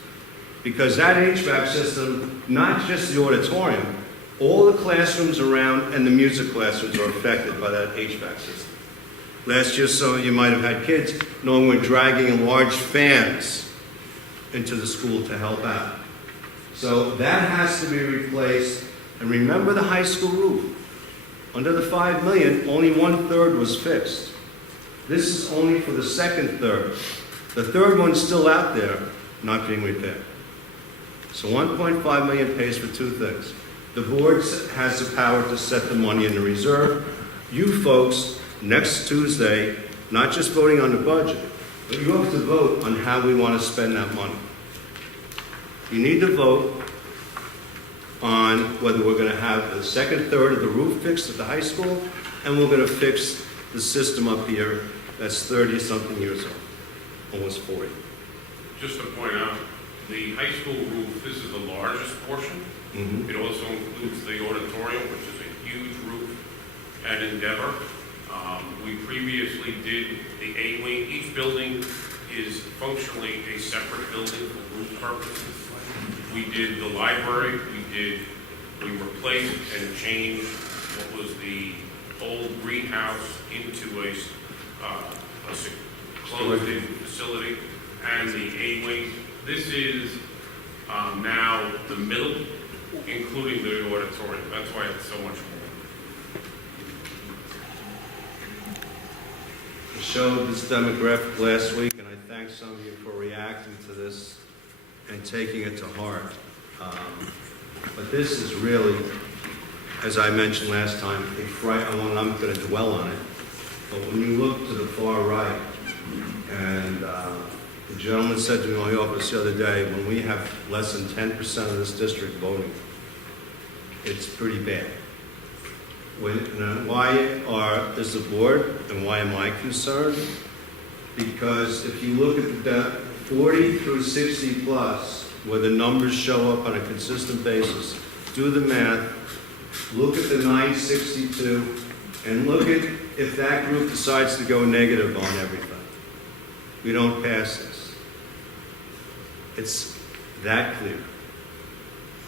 Because that HVAC system, not just the auditorium, all the classrooms around and the music classrooms are affected by that HVAC system. Last year, some of you might have had kids knowing we're dragging large fans into the school to help out. So that has to be replaced. And remember the high school roof. Under the $5 million, only 1/3 was fixed. This is only for the second third. The third one's still out there, not being repaired. So 1.5 million pays for two things. The board has the power to set the money in the reserve. You folks, next Tuesday, not just voting on the budget, but you have to vote on how we want to spend that money. You need to vote on whether we're going to have the second third of the roof fixed at the high school, and we're going to fix the system up here that's 30-something years old, almost 40. Just to point out, the high school roof, this is the largest portion. Mm-hmm. It also includes the auditorium, which is a huge roof at Endeavor. We previously did the A-wing. Each building is functionally a separate building for roof purposes. We did the library. We replaced and changed what was the old greenhouse into a closed-in facility, and the A-wing. This is now the middle, including the auditorium. That's why it's so much more. I showed this demographic last week, and I thank some of you for reacting to this and taking it to heart. But this is really, as I mentioned last time, I'm not going to dwell on it, but when you look to the far right, and the gentleman said to me in my office the other day, when we have less than 10% of this district voting, it's pretty bad. Why is the board, and why am I concerned? Because if you look at the 40 through 60 plus, where the numbers show up on a consistent basis, do the math, look at the 962, and look at if that group decides to go negative on everything. We don't pass this. It's that clear.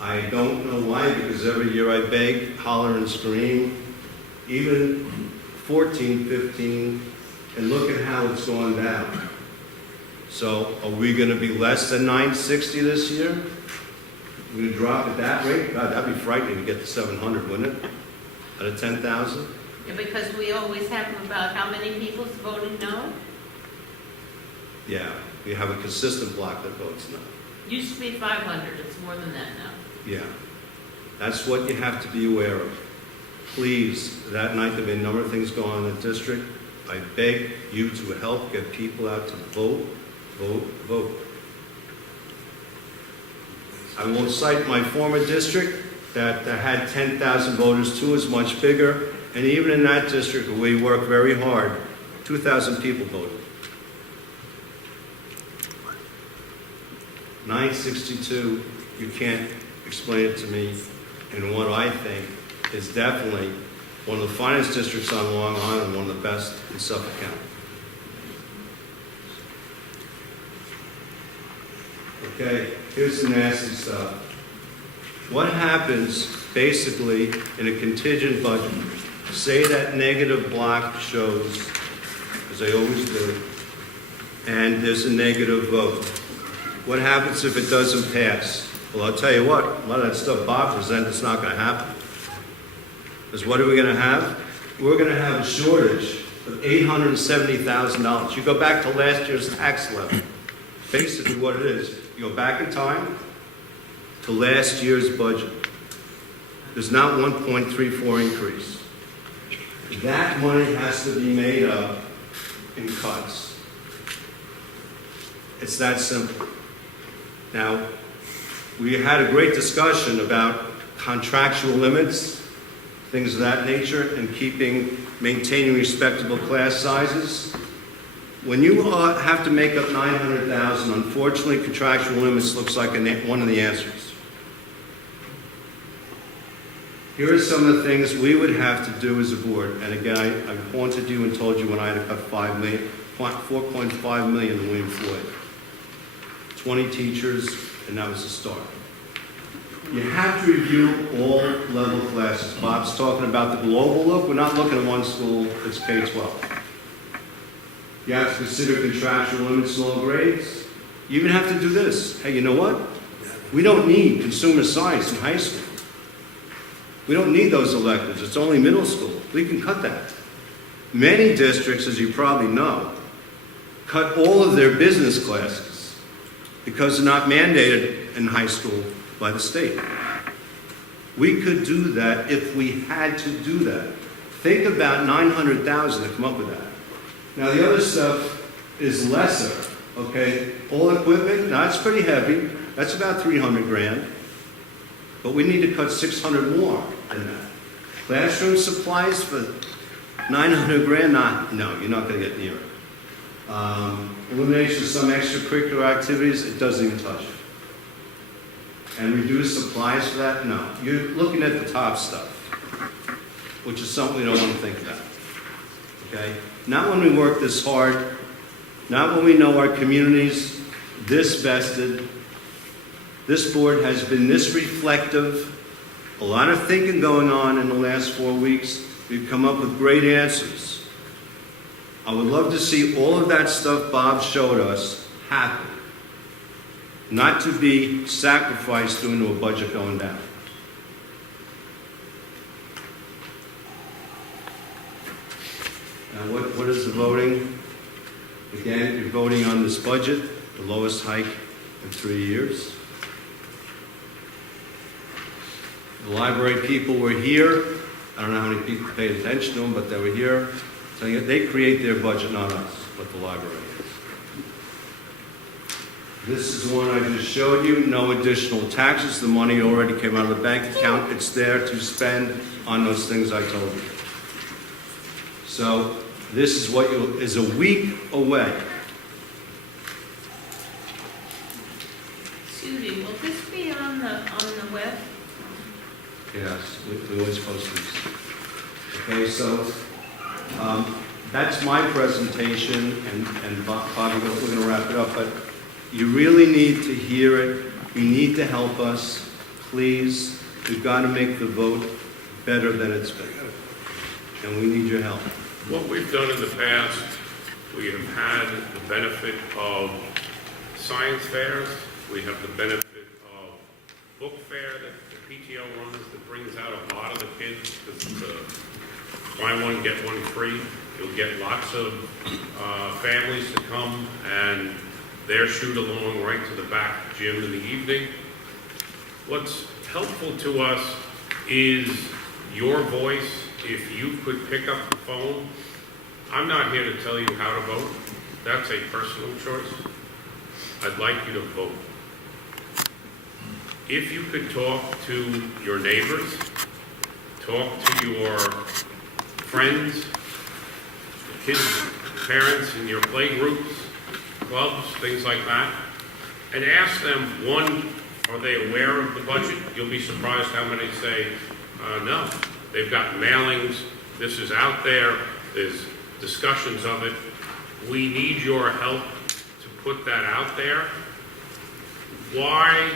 I don't know why, because every year I beg, holler, and scream, even 14, 15, and look at how it's gone down. So are we going to be less than 960 this year? We're going to drop at that rate? God, that'd be frightening to get to 700, wouldn't it? Out of 10,000? Yeah, because we always have about how many people voting no? Yeah, we have a consistent block that votes no. Used to be 500, it's more than that now. Yeah, that's what you have to be aware of. Please, that night there'll be a number of things going on in the district. I beg you to help get people out to vote, vote, vote. I will cite my former district that had 10,000 voters, too, is much bigger. And even in that district where we work very hard, 2,000 people voted. 962, you can't explain it to me in what I think is definitely one of the finest districts on Long Island, one of the best in Suffolk County. Okay, here's the nasty stuff. What happens basically in a contingent budget? Say that negative block shows, as I always do, and there's a negative vote. What happens if it doesn't pass? Well, I'll tell you what, a lot of that stuff Bob presented, it's not going to happen. Because what are we going to have? We're going to have a shortage of $870,000. You go back to last year's tax levy. Basically what it is, you go back in time to last year's budget. There's not 1.34 increase. That money has to be made up in cuts. It's that simple. Now, we had a great discussion about contractual limits, things of that nature, and maintaining respectable class sizes. When you have to make up $900,000, unfortunately, contractual limits looks like one of the answers. Here are some of the things we would have to do as a board. And again, I haunted you and told you when I had to cut $4.5 million to William Floyd. 20 teachers, and that was the start. You have to review all level classes. Bob's talking about the global look. We're not looking at one school that's K-12. You have to consider contractual limits in all grades. You even have to do this. Hey, you know what? We don't need consumer science in high school. We don't need those electives. It's only middle school. We can cut that. Many districts, as you probably know, cut all of their business classes because they're not mandated in high school by the state. We could do that if we had to do that. Think about $900,000 to come up with that. Now the other stuff is lesser, okay? All equipment, now that's pretty heavy. That's about $300,000. But we need to cut 600 more than that. Classroom supplies for $900,000, no, you're not gonna get near it. Elimination of some extracurricular activities, it doesn't even touch it. And reduce supplies for that, no. You're looking at the top stuff, which is something we don't want to think about, okay? Not when we work this hard, not when we know our community's this vested. This board has been this reflective. A lot of thinking going on in the last 4 weeks. We've come up with great answers. I would love to see all of that stuff Bob showed us happen. Not to be sacrificed due to a budget going down. Now, what is the voting? Again, you're voting on this budget, the lowest hike in 3 years. The library people were here. I don't know how many people paid attention to them, but they were here. So they create their budget, not us, but the library is. This is the one I just showed you. No additional taxes. The money already came out of the bank account. It's there to spend on those things I told you. So this is what is a week away. Judy, will this be on the web? Yes, we always post these. Okay, so that's my presentation, and Bobby, we're going to wrap it up, but you really need to hear it. You need to help us, please. We've got to make the vote better than it's been, and we need your help. What we've done in the past, we have had the benefit of science fairs. We have the benefit of book fair that the PTO runs that brings out a lot of the kids because it's a buy one, get one free. You'll get lots of families to come and their shoot along right to the back gym in the evening. What's helpful to us is your voice. If you could pick up the phone, I'm not here to tell you how to vote. That's a personal choice. I'd like you to vote. If you could talk to your neighbors, talk to your friends, kids, parents in your play groups, clubs, things like that, and ask them, one, are they aware of the budget? You'll be surprised how many say, no. They've got mailings, this is out there, there's discussions of it. We need your help to put that out there. Why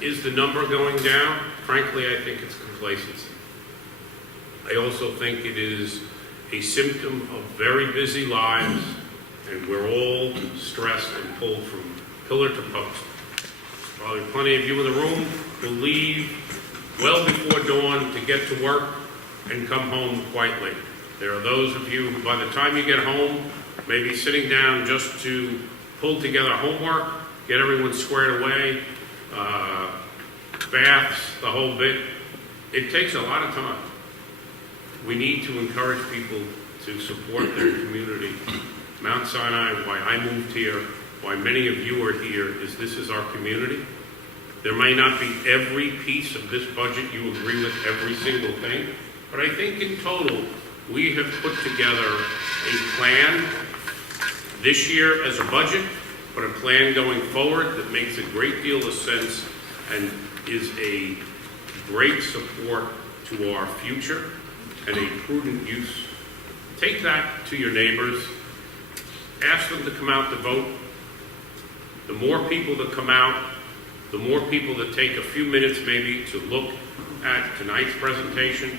is the number going down? Frankly, I think it's complacency. I also think it is a symptom of very busy lives, and we're all stressed and pulled from pillar to post. Probably plenty of you in the room will leave well before dawn to get to work and come home quite late. There are those of you who, by the time you get home, may be sitting down just to pull together homework, get everyone squared away, baths, the whole bit. It takes a lot of time. We need to encourage people to support their community. Mount Sinai, why I moved here, why many of you are here, is this is our community. There may not be every piece of this budget you agree with every single thing, but I think in total, we have put together a plan this year as a budget, but a plan going forward that makes a great deal of sense and is a great support to our future and a prudent use. Take that to your neighbors. Ask them to come out to vote. The more people that come out, the more people that take a few minutes maybe to look at tonight's presentation,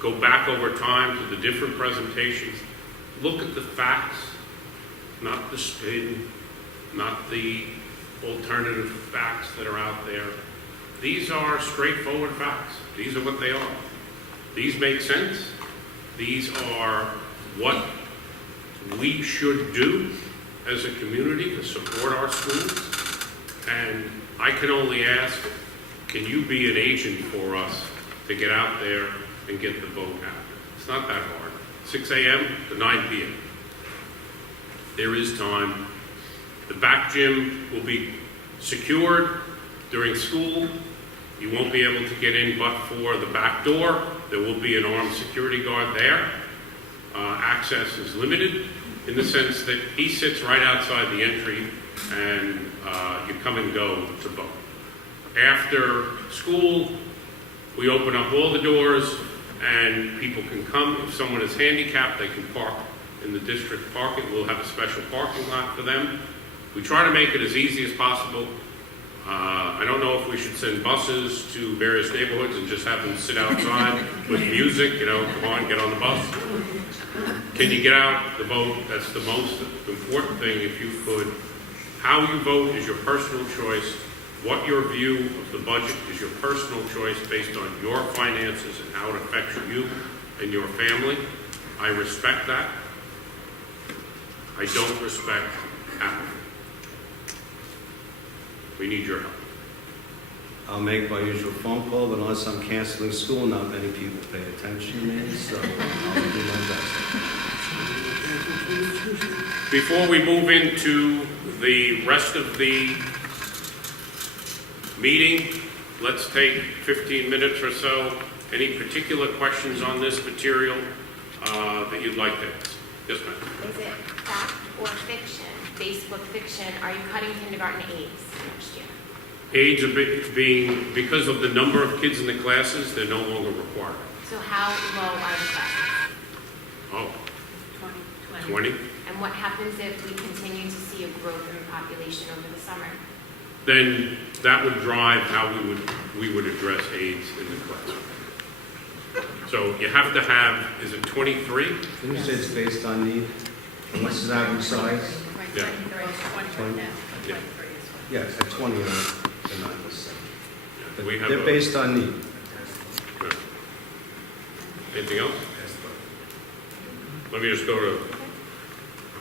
go back over time to the different presentations, look at the facts, not the spin, not the alternative facts that are out there. These are straightforward facts. These are what they are. These make sense. These are what we should do as a community to support our schools. And I can only ask, can you be an agent for us to get out there and get the vote out? It's not that hard. 6 a.m. to 9 p.m. There is time. The back gym will be secured during school. You won't be able to get in but for the back door. There will be an armed security guard there. Access is limited in the sense that he sits right outside the entry and you come and go to vote. After school, we open up all the doors and people can come. If someone is handicapped, they can park in the district parking. We'll have a special parking lot for them. We try to make it as easy as possible. I don't know if we should send buses to various neighborhoods and just have them sit outside with music, you know, come on, get on the bus. Can you get out the vote? That's the most important thing, if you could. How you vote is your personal choice. What your view of the budget is your personal choice based on your finances and how it affects you and your family. I respect that. I don't respect apathy. We need your help. I'll make my usual phone call, but unless I'm canceling school, not many people pay attention to me, so I'll do my best. Before we move into the rest of the meeting, let's take 15 minutes or so. Any particular questions on this material that you'd like to ask? Yes, ma'am. Is it fact or fiction, Facebook fiction, are you cutting kindergarten aides next year? Aides are being, because of the number of kids in the classes, they're no longer required. So how low are the classes? Oh, 20. 20? And what happens if we continue to see a growth in the population over the summer? Then that would drive how we would address aides in the classroom. So you have to have, is it 23? Didn't you say it's based on need? And what's his average size? Yeah. 20? Yeah. Yes, at 20 or 9%. But We have they're based on need. Anything else? Let me just go to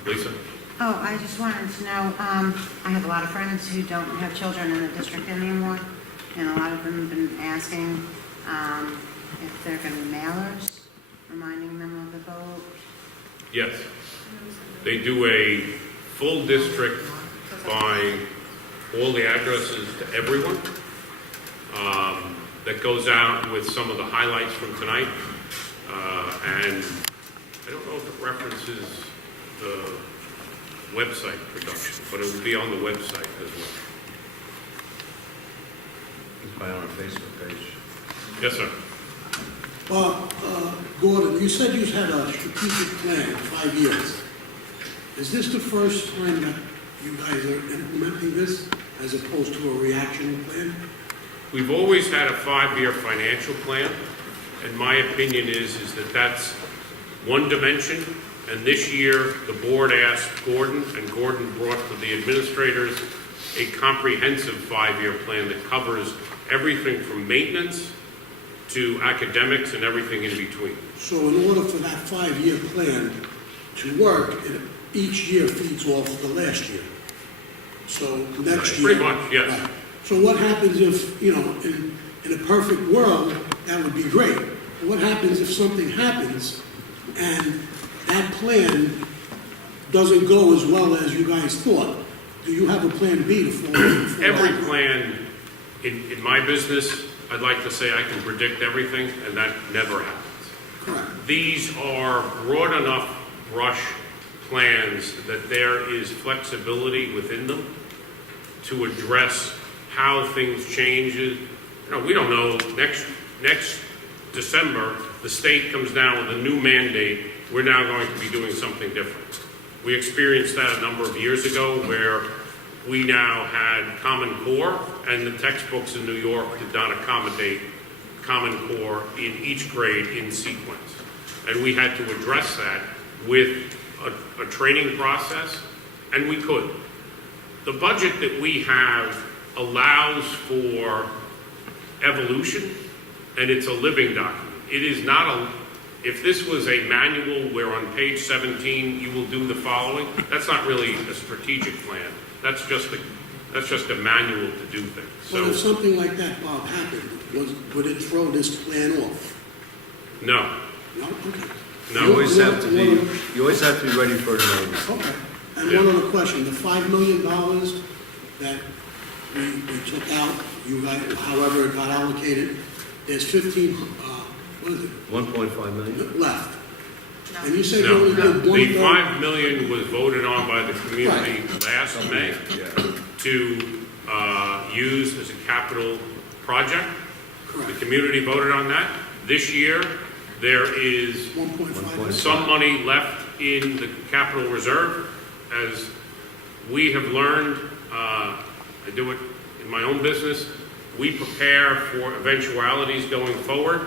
Lisa. Oh, I just wanted to know, I have a lot of friends who don't have children in the district anymore, and a lot of them have been asking if there are going to be mailers reminding them of the vote. Yes. They do a full district by all the addresses to everyone. That goes out with some of the highlights from tonight. And I don't know if it references the website production, but it will be on the website as well. It's probably on our Facebook page. Yes, sir. Gordon, you said you had a strategic plan, 5 years. Is this the first time that you guys are implementing this as opposed to a reaction plan? We've always had a 5-year financial plan, and my opinion is that that's one dimension, and this year, the board asked Gordon, and Gordon brought to the administrators a comprehensive 5-year plan that covers everything from maintenance to academics and everything in between. So in order for that 5-year plan to work, each year feeds off the last year. So next year... Pretty much, yes. Right. So what happens if, you know, in a perfect world, that would be great. But what happens if something happens and that plan doesn't go as well as you guys thought? Do you have a plan B to follow? Every plan in my business, I'd like to say I can predict everything, and that never happens. Correct. These are broad enough brush plans that there is flexibility within them to address how things change. You know, we don't know, next December, the state comes down with a new mandate, we're now going to be doing something different. We experienced that a number of years ago where we now had Common Core, and the textbooks in New York did not accommodate Common Core in each grade in sequence. And we had to address that with a training process, and we could. The budget that we have allows for evolution, and it's a living document. It is not if this was a manual where on page 17 you will do the following, that's not really a strategic plan. That's just a manual to do things. But if something like that, Bob, happened, would it throw this plan off? No. No? Okay. No. You always have to be ready for the notice. Okay. And Yeah. one other question, the $5 million that we took out, you got, however it got allocated, there's 1.5 million? left. And you said you No, only did the 1/3. $5 million was voted on by the community last May Yeah. to use as a capital project. The Correct. community voted on that. This year, there is 1.5. some money left in the capital reserve. As we have learned, I do it in my own business, we prepare for eventualities going forward.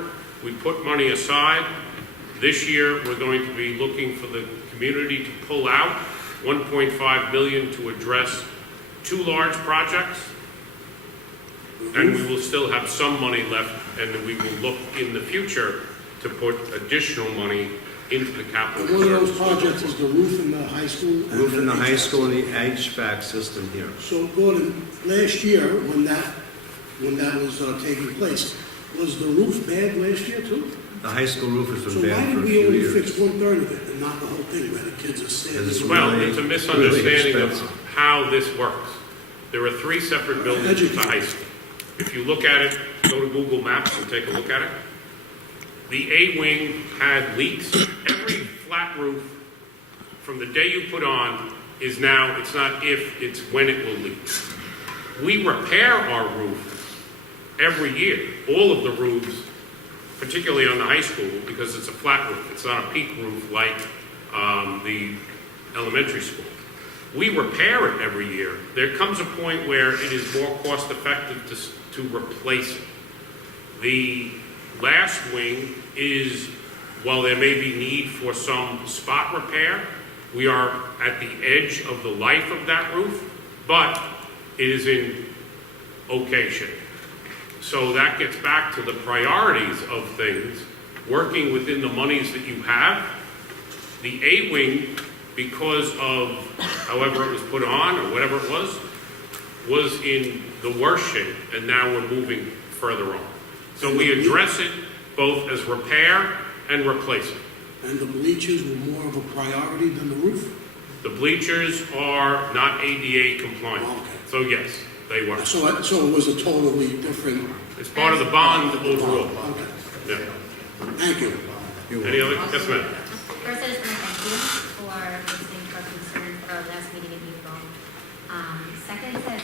We put money aside. This year, we're going to be looking for the community to pull out $1.5 million to address 2 large projects. And we will still have some money left, and we will look in the future to put additional money into the capital And one of those reserve. projects is the roof in the high school. and Roof in the high HVAC school and system. the HVAC system here. So Gordon, last year, when that was taking place, was the roof bad last year too? The high school roof has So been why bad for did a we few only years. fix 1/3 of it and not the whole thing where the kids are standing? It's Well, really- it's a misunderstanding really of expensive. how this works. There are 3 separate buildings at the high school. If you look at it, go to Google Maps and take a look at it. The A wing had leaks. Every flat roof from the day you put on is now, it's not if, it's when it will leak. We repair our roof every year, all of the roofs, particularly on the high school, because it's a flat roof. It's not a peak roof like the elementary school. We repair it every year. There comes a point where it is more cost effective to replace it. The last wing is, while there may be need for some spot repair, we are at the edge of the life of that roof, but it is in okay shape. So that gets back to the priorities of things, working within the monies that you have The A wing, because of however it was put on or whatever it was in the worst shape, and now we're moving further on. So we address it both as repair and replacement. And the bleachers were more of a priority than the roof? The bleachers are not ADA compliant, Okay. so yes, they were. So it was a totally different... It's part of the bond overall. Okay, Yeah. thank you. Any other, yes, ma'am? First, I just want to thank you for listening to our concern for our last meeting in Eagle. Second, says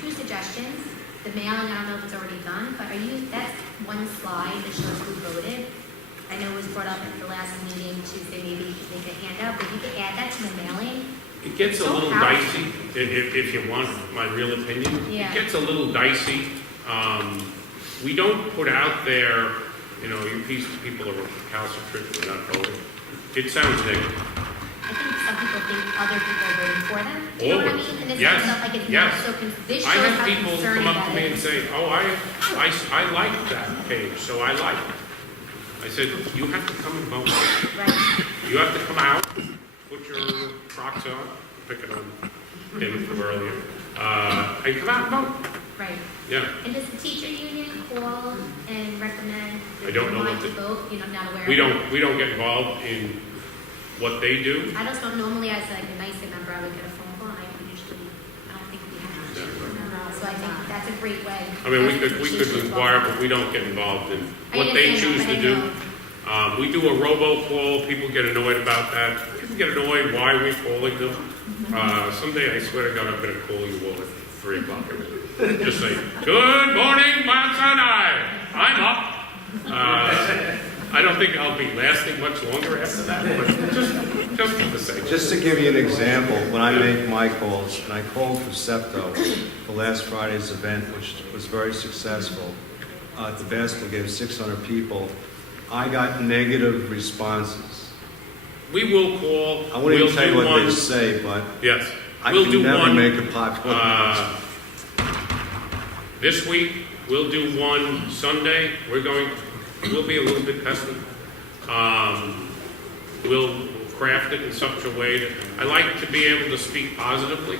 two suggestions. The mailing, I don't know if it's already done, but that's one slide that shows who voted. I know it was brought up at the last meeting to say maybe you could make a handout, but you could add that to the mailing. It gets a So little powerful. dicey, if you want my real opinion. Yeah. It gets a little dicey. We don't put out there, you people are recalcitrant, we're not voting. It sounds negative. I think some people think other people are voting for them. Do you know what I Always. mean? And this Yes. stuff like it's Yes. not so, this I shows have how people concerned come up that to me and is. say, oh, I like that page, so I like it. I said, you have to come and vote. Right. You have to come out, put your Crocs on, pick it on him from earlier, and come out and vote. Right. Yeah. And does the teacher union call and recommend I don't know everyone what to the- vote? I'm not aware. We of it. don't get involved in what they do. I just don't normally, as like a NICE member, I would get a phone call, and I don't think we have. So I think that's a great way. I mean, we as could teachers inquire, vote. but we don't get involved in I what they understand choose that, to but do. I know. We do a robocall, people get annoyed about that. People get annoyed, why are we calling them? Someday, I swear to God, I'm gonna call you all at 3 o'clock. Just say, good morning, Mount Sinai, I'm up. I don't think I'll be lasting much longer after that, but just for the sake. Just to give you an example, when I make my calls, and I called for SEPTO for last Friday's event, which was very successful, at the basketball game, 600 people, I got negative responses. We will call. I won't even we'll tell you do what one- they say, but Yes, I we'll can do never one. make a popular. This week, we'll do one Sunday. We'll be a little bit pesky. We'll craft it in such a way that, I like to be able to speak positively,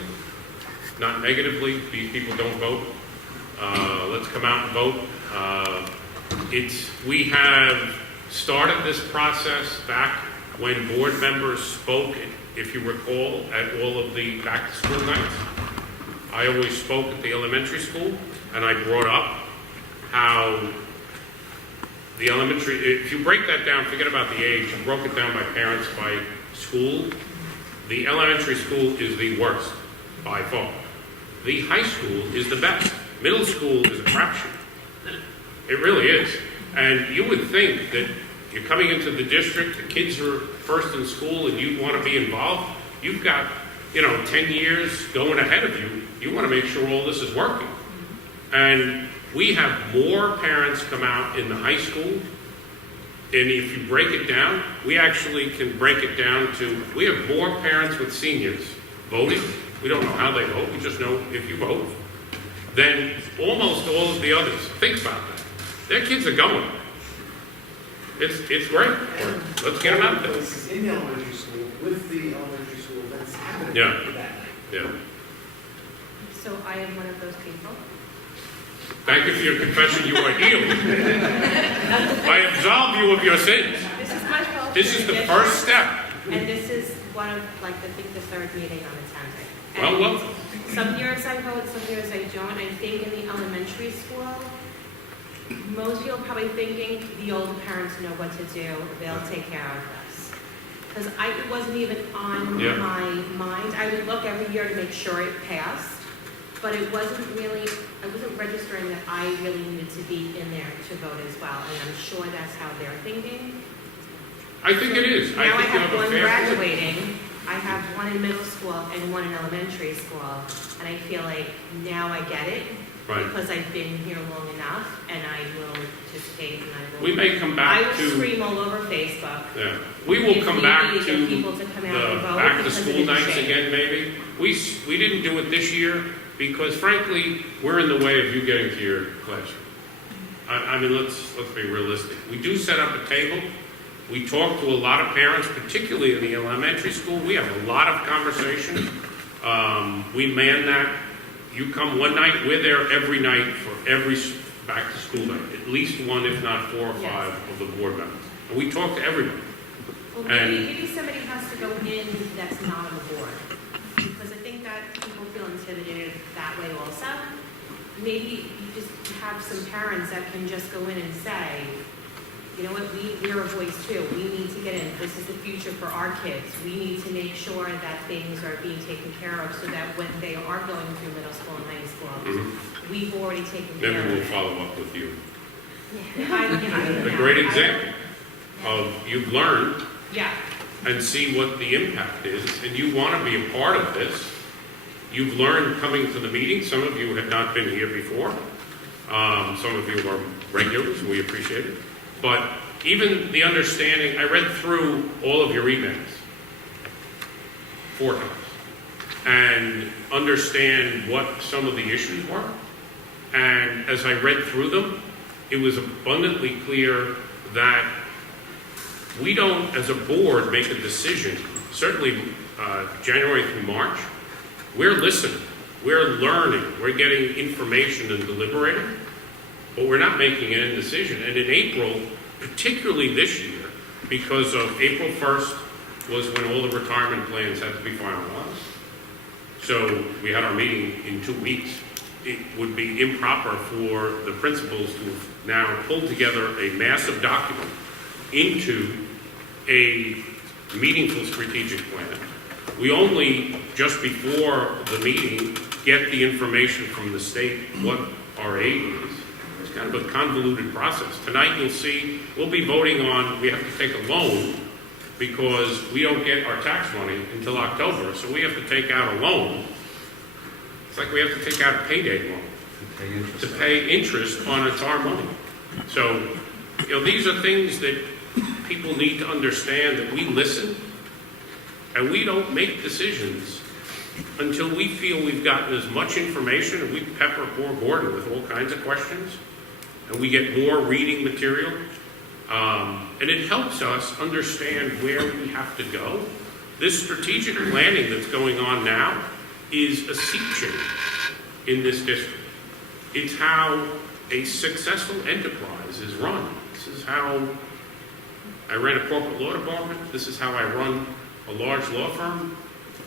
not negatively. These people don't vote. Let's come out and vote. We have started this process back when board members spoke, if you recall, at all of the back-to-school nights. I always spoke at the elementary school, and I brought up how the elementary, if you break that down, forget about the age, I broke it down by parents, by school. The elementary school is the worst, by far. The high school is the best. Middle school is a crapshoot. It really is. And you would think that you're coming into the district, the kids are first in school, and you want to be involved. You've got, 10 years going ahead of you. You want to make sure all this is working. And we have more parents come out in the high school. And if you break it down, we actually can break it down to, we have more parents with seniors voting. We don't know how they vote, we just know if you vote. Than almost all of the others. Think about that. Their kids are going. It's great. Let's get them out there. In the elementary school, with the elementary school, that's happening. Yeah. that night. Yeah. So I am one of those people. Thank you for your confession, you are healed. I absolve you of your sins. This is my fault. This is the first step. And this is one of, I think, the third meeting I'm Well, attending. well, Some years I vote, some years I don't. I think in the elementary school, most people are probably thinking the older parents know what to do, they'll take care of this. Because it wasn't even on Yeah. my mind. I would look every year to make sure it passed, but I wasn't registering that I really needed to be in there to vote as well. And I'm sure that's how they're thinking. I think it is. Now I think you have a one fair point. graduating, I have one in middle school and one in elementary school, and I feel like now I get it. Right. Because I've been here long enough, and I will participate, and I will. We may come I back will to, scream all over Facebook. yeah, we will If come we back need to get people to come out and the vote back-to-school because of nights the again, maybe. We didn't do it this year because frankly, we're in the way of you getting to your classroom. I mean, let's be realistic. We do set up a table, We talk to a lot of parents, particularly in the elementary school. We have a lot of conversation. We man that. You come one night, we're there every night for every back-to-school night. At least one, if not 4 or 5 of the board members. And we talk to everybody. Well, And- maybe somebody has to go in that's not on the board, because I think that people feel intimidated that way also. Maybe you just have some parents that can just go in and say, you know what, we're a voice too, we need to get in, this is the future for our kids. We need to make sure that things are being taken care of so that when they are going through middle school and high school, we've already taken care Maybe of we'll it. follow up with you. A A great example of you've learned Yeah, and see what the impact is, and you want to be a part of this. You've learned coming to the meeting. Some of you have not been here before. Some of you are regulars, and we appreciate it. But even the understanding, I read through all of your emails 4 times and understand what some of the issues were. And as I read through them, it was abundantly clear that we don't, as a board, make a decision, certainly January through March. We're listening, we're learning, we're getting information and deliberating, but we're not making an end decision. And in April, particularly this year, because of April 1st was when all the retirement plans had to be finalized. So we had our meeting in 2 weeks. It would be improper for the principals to have now pulled together a massive document into a meaningful strategic plan. We only, just before the meeting, get the information from the state, what our aid is. It's kind of a convoluted process. Tonight you'll see, we'll be voting on, we have to take a loan because we don't get our tax money until October, so we have to take out a loan. It's like we have to take out a payday loan to pay interest on our money. So, these are things that people need to understand, that we listen and we don't make decisions until we feel we've gotten as much information, and we pepper poor Gordon with all kinds of questions, and we get more reading material. And it helps us understand where we have to go. This strategic planning that's going on now is a sea change in this district. It's how a successful enterprise is run. This is how I ran a corporate law department. This is how I run a large law firm.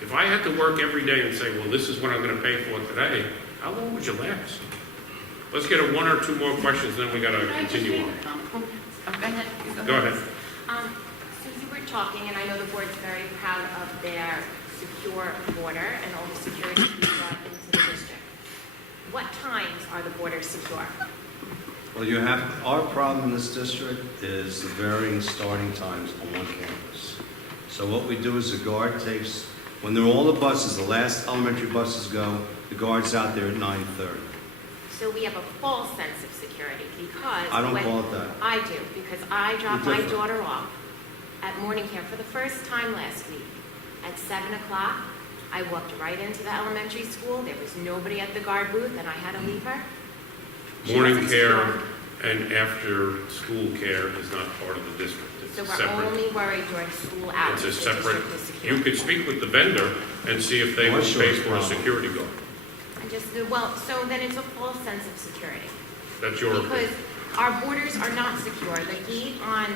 If I had to work every day and say, well, this is what I'm going to pay for today, how long would you last? Let's get 1 or 2 more questions, then we got to continue on. Go ahead. So you were talking, and I know the board's very proud of their secure border and all the security we brought into the district. What times are the borders secure? Well, our problem in this district is the varying starting times on one campus. So what we do is the guard takes, when they're all the buses, the last elementary buses go, the guard's out there at 9:30. So we have a false sense of security because I don't call it that. I do, because I dropped You're my different. daughter off at morning camp for the first time last week. At 7 o'clock, I walked right into the elementary school. There was nobody at the guard booth, and I had to leave her. She Morning wasn't care secure. and after school care is not part of the district. It's So a we're separate. only worried during school hours. It's a the separate, district is secure. you could speak with the vendor and see if they will What's your pay for a problem? security guard. So then it's a false sense of security. That's your Because opinion. our borders are not secure. The gate on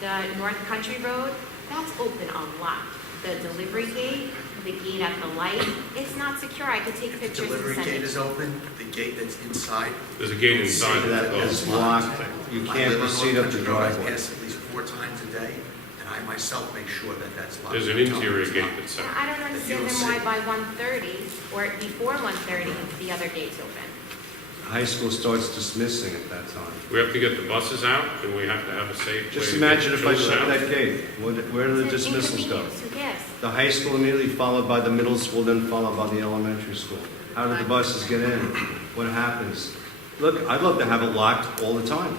the North Country Road, that's open a lot. The delivery gate, the gate at the light, it's not secure. I could take The pictures and delivery send gate it. is open, the gate that's inside. There's a gate inside That that is closed. locked. You I can't live on proceed North up the Country Road. I driveway. pass at least 4 times a day, and I myself make sure that that's locked. There's an I tell them interior it's gate locked. that's Yeah, separate. I don't understand then why by 1:30 or before 1:30, the other gate's open. High school starts dismissing at that time. We have to get the buses out and we have to have a safe way Just to imagine get if I children shut out. that gate. Where do the It's an dismissals go? inconvenience. Who cares? The high school immediately followed by the middle school, then followed by the elementary school. How do the buses get in? What happens? Look, I'd love to have it locked all the time.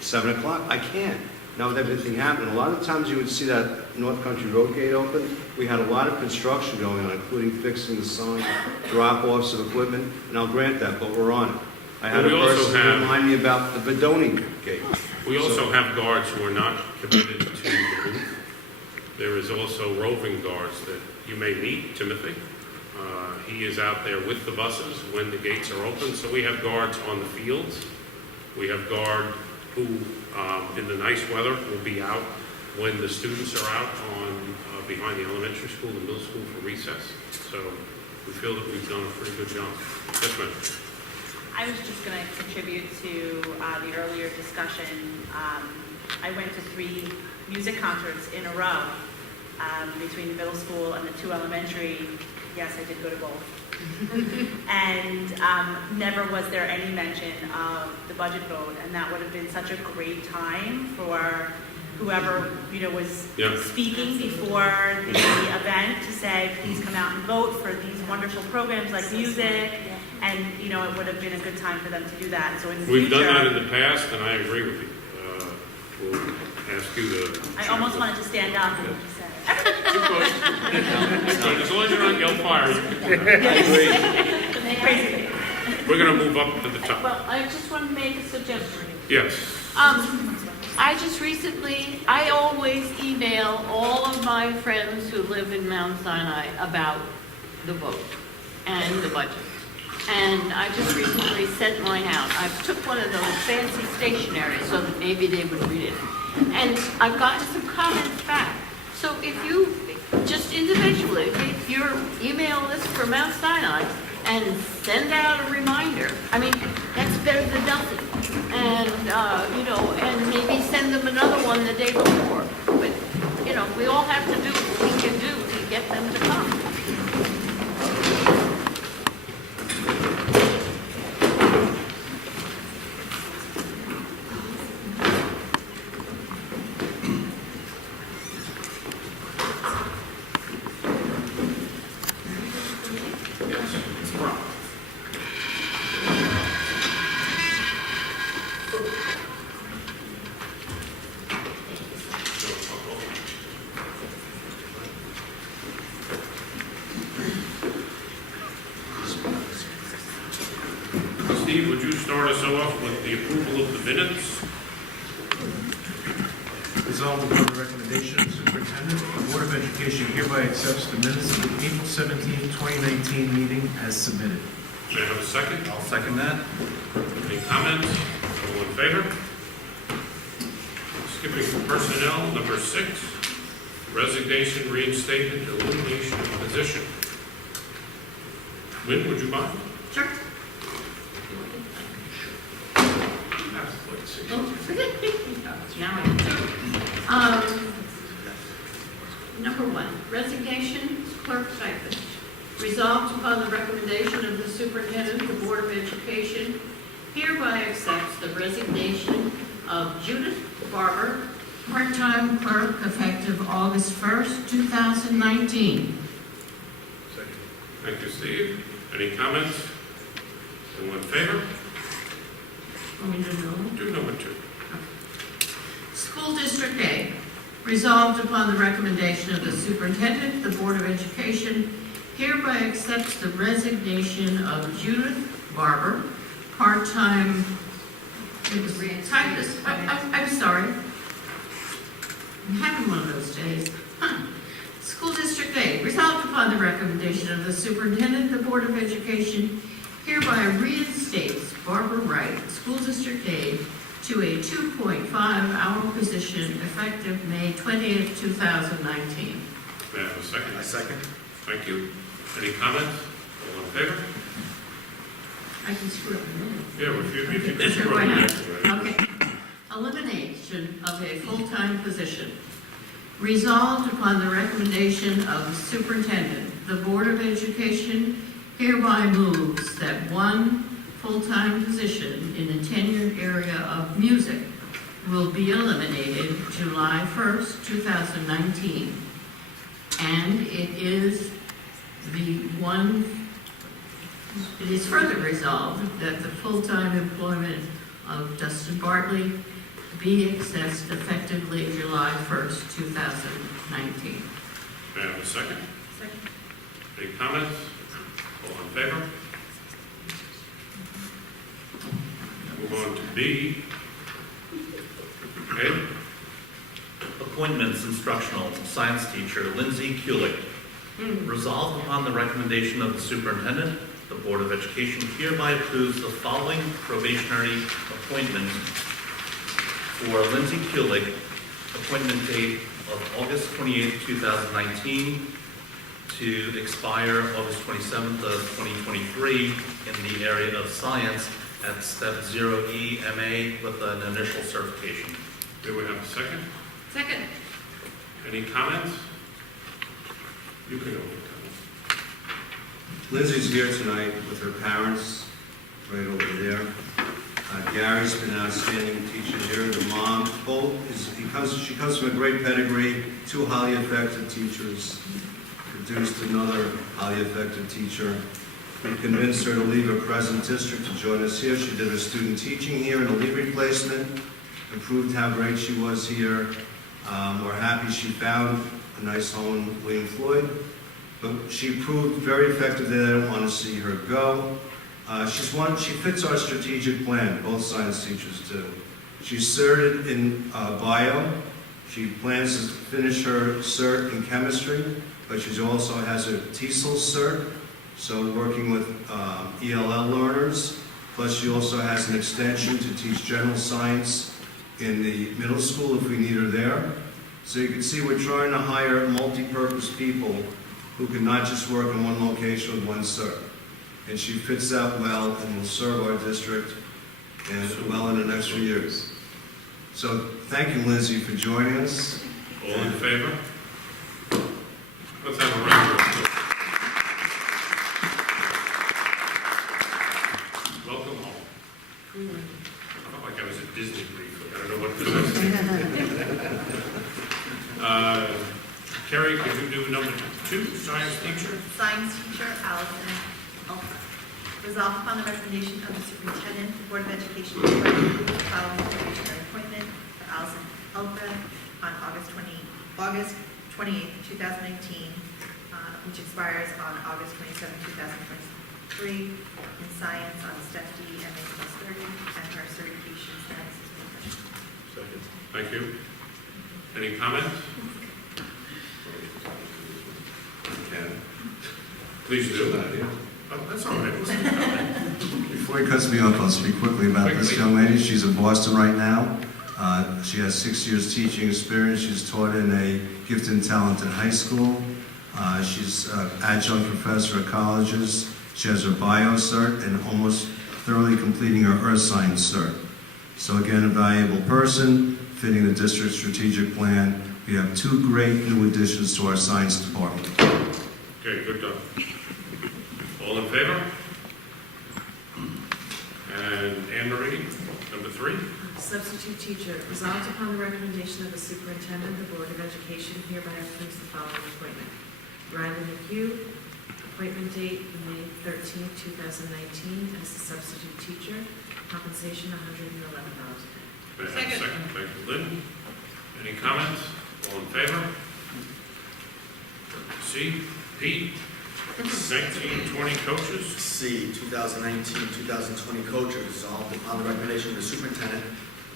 7 o'clock, I can't. Now with everything happening, a lot of times you would see that North Country Road gate open. We had a lot of construction going on, including fixing the sign, drop-offs of equipment, and I'll grant that, but we're on it. I had a Well, we also person have- remind me about the Bedoni gate. We also have guards who are not committed to the There is also roving guards that you may meet, Timothy. He is out there with the buses when the gates are open. So we have guards on the fields. We have guard who, in the nice weather, will be out when the students are out on behind the elementary school and middle school for recess. So we feel that we've done a pretty good job. Yes, ma'am. I was just going to contribute to the earlier discussion. I went to 3 music concerts in a row between the middle school and the 2 elementary. Yes, I did go to both. And never was there any mention of the budget vote, and that would have been such a great time for whoever, was speaking before the event to say, please come out and vote for these wonderful programs like music. And, it would have been a good time for them to do that. So in the We've future, done that in the past, and I agree with you. We'll ask you to... I almost wanted to stand up and just say, You're good. As long as you don't yell fire, you can... crazy. We're going to move up to the top. Well, I just want to make a suggestion. Yes. I always email all of my friends who live in Mount Sinai about the vote and the budget. And I just recently sent mine out. I took one of those fancy stationeries so that maybe they would read it. And I've gotten some comments back. So if you, just individually, take your email list for Mount Sinai and send out a reminder. I mean, that's better than nothing. And, and maybe send them another one the day before. But, we all have to do what we can do to get them to come. Steve, would you start us off with the approval of the minutes? Resolved upon the recommendation of the superintendent, the Board of Education hereby accepts the minutes of the April 17, 2019 meeting as submitted. May I have a second? I'll second that. Any comments? All in favor? Skipping personnel, number 6, resignation, reinstatement, elimination of position. Lynn, would you mind? Sure. Now I can do. Number 1, resignation, clerk stipend. Resolved upon the recommendation of the superintendent, the Board of Education hereby accepts the resignation of Judith Barber, part-time clerk, effective August 1st, 2019. Thank you, Steve. Any comments? All in favor? Want me to know? Do number 2. School District A, resolved upon the recommendation of the superintendent, the Board of Education hereby accepts the resignation of Judith Barber, part-time, it was typist, I'm sorry. I'm having one of those days. School District A, resolved upon the recommendation of the superintendent, the Board of Education hereby reinstates Barbara Wright, School District A, to a 2.5-hour position effective May 20th, 2019. May I have a second? I second. Thank you. Any comments? All in favor? I can screw up a minute. Yeah, if you could Sure, scroll why not? next, right? Okay. Elimination of a full-time position. Resolved upon the recommendation of the superintendent, the Board of Education hereby moves that one full-time position in the tenured area of music will be eliminated July 1st, 2019. And it is further resolved that the full-time employment of Dustin Bartley be accessed effectively July 1st, 2019. May I have a second? Second. Any comments? All in favor? Move on to B. Ed? Appointments, instructional, science teacher, Lindsay Kulik. Resolved upon the recommendation of the superintendent, the Board of Education hereby approves the following probationary appointment for Lindsay Kulik, appointment date of August 28, 2019, to expire August 27th of 2023 in the area of science at Step 0E MA with an initial certification. Do we have a second? Second. Any comments? You can open it. Lindsay's here tonight with her parents, right over there. Gary's been an outstanding teacher here. The mom, she comes from a great pedigree, 2 highly effective teachers, produced another highly effective teacher. We convinced her to leave her present district to join us here. She did her student teaching here in a leave replacement, improved how great she was here. We're happy she found a nice home in William Floyd, but she proved very effective there. I don't want to see her go. She fits our strategic plan, both science teachers do. She's certed in bio. She plans to finish her cert in chemistry, but she also has her TESOL cert, so working with ELL learners. Plus she also has an extension to teach general science in the middle school if we need her there. So you can see we're trying to hire multi-purpose people who can not just work in one location with one cert. And she fits that well and will serve our district and well in the next few years. So thank you, Lindsay, for joining us. All in favor? Let's have a round of applause. Welcome home. I felt like I was at Disney briefly. I don't know what this is. Carrie, could you do number 2, science teacher? Science teacher, Allison Elfra. Resolved upon the recommendation of the superintendent, the Board of Education hereby approves the following probationary appointment for Allison Elfra on August 28, 2019, which expires on August 27, 2023, in science on Step D, MA plus 30, and her certification status is professional. Second. Thank you. Any comments? Please do. Oh, that's all right. Before he cuts me off, I'll speak quickly about this young lady. She's in Boston right now. She has 6 years teaching experience. She's taught in a gifted and talented high school. She's an adjunct professor at colleges. She has her bio cert and almost thoroughly completing her earth science cert. So again, a valuable person, fitting the district's strategic plan. We have 2 great new additions to our science department. Okay, good done. All in favor? And Anne Marie, number 3. Substitute teacher, resolved upon the recommendation of the superintendent, the Board of Education hereby approves the following appointment. Riley McHugh, appointment date May 13, 2019, as a substitute teacher, compensation $111 a day. May I have a second? Thank you, Lynn. Any comments? All in favor? C. Pete? 1920 coaches? C, 2019-2020 coaches, resolved upon the recommendation of the superintendent,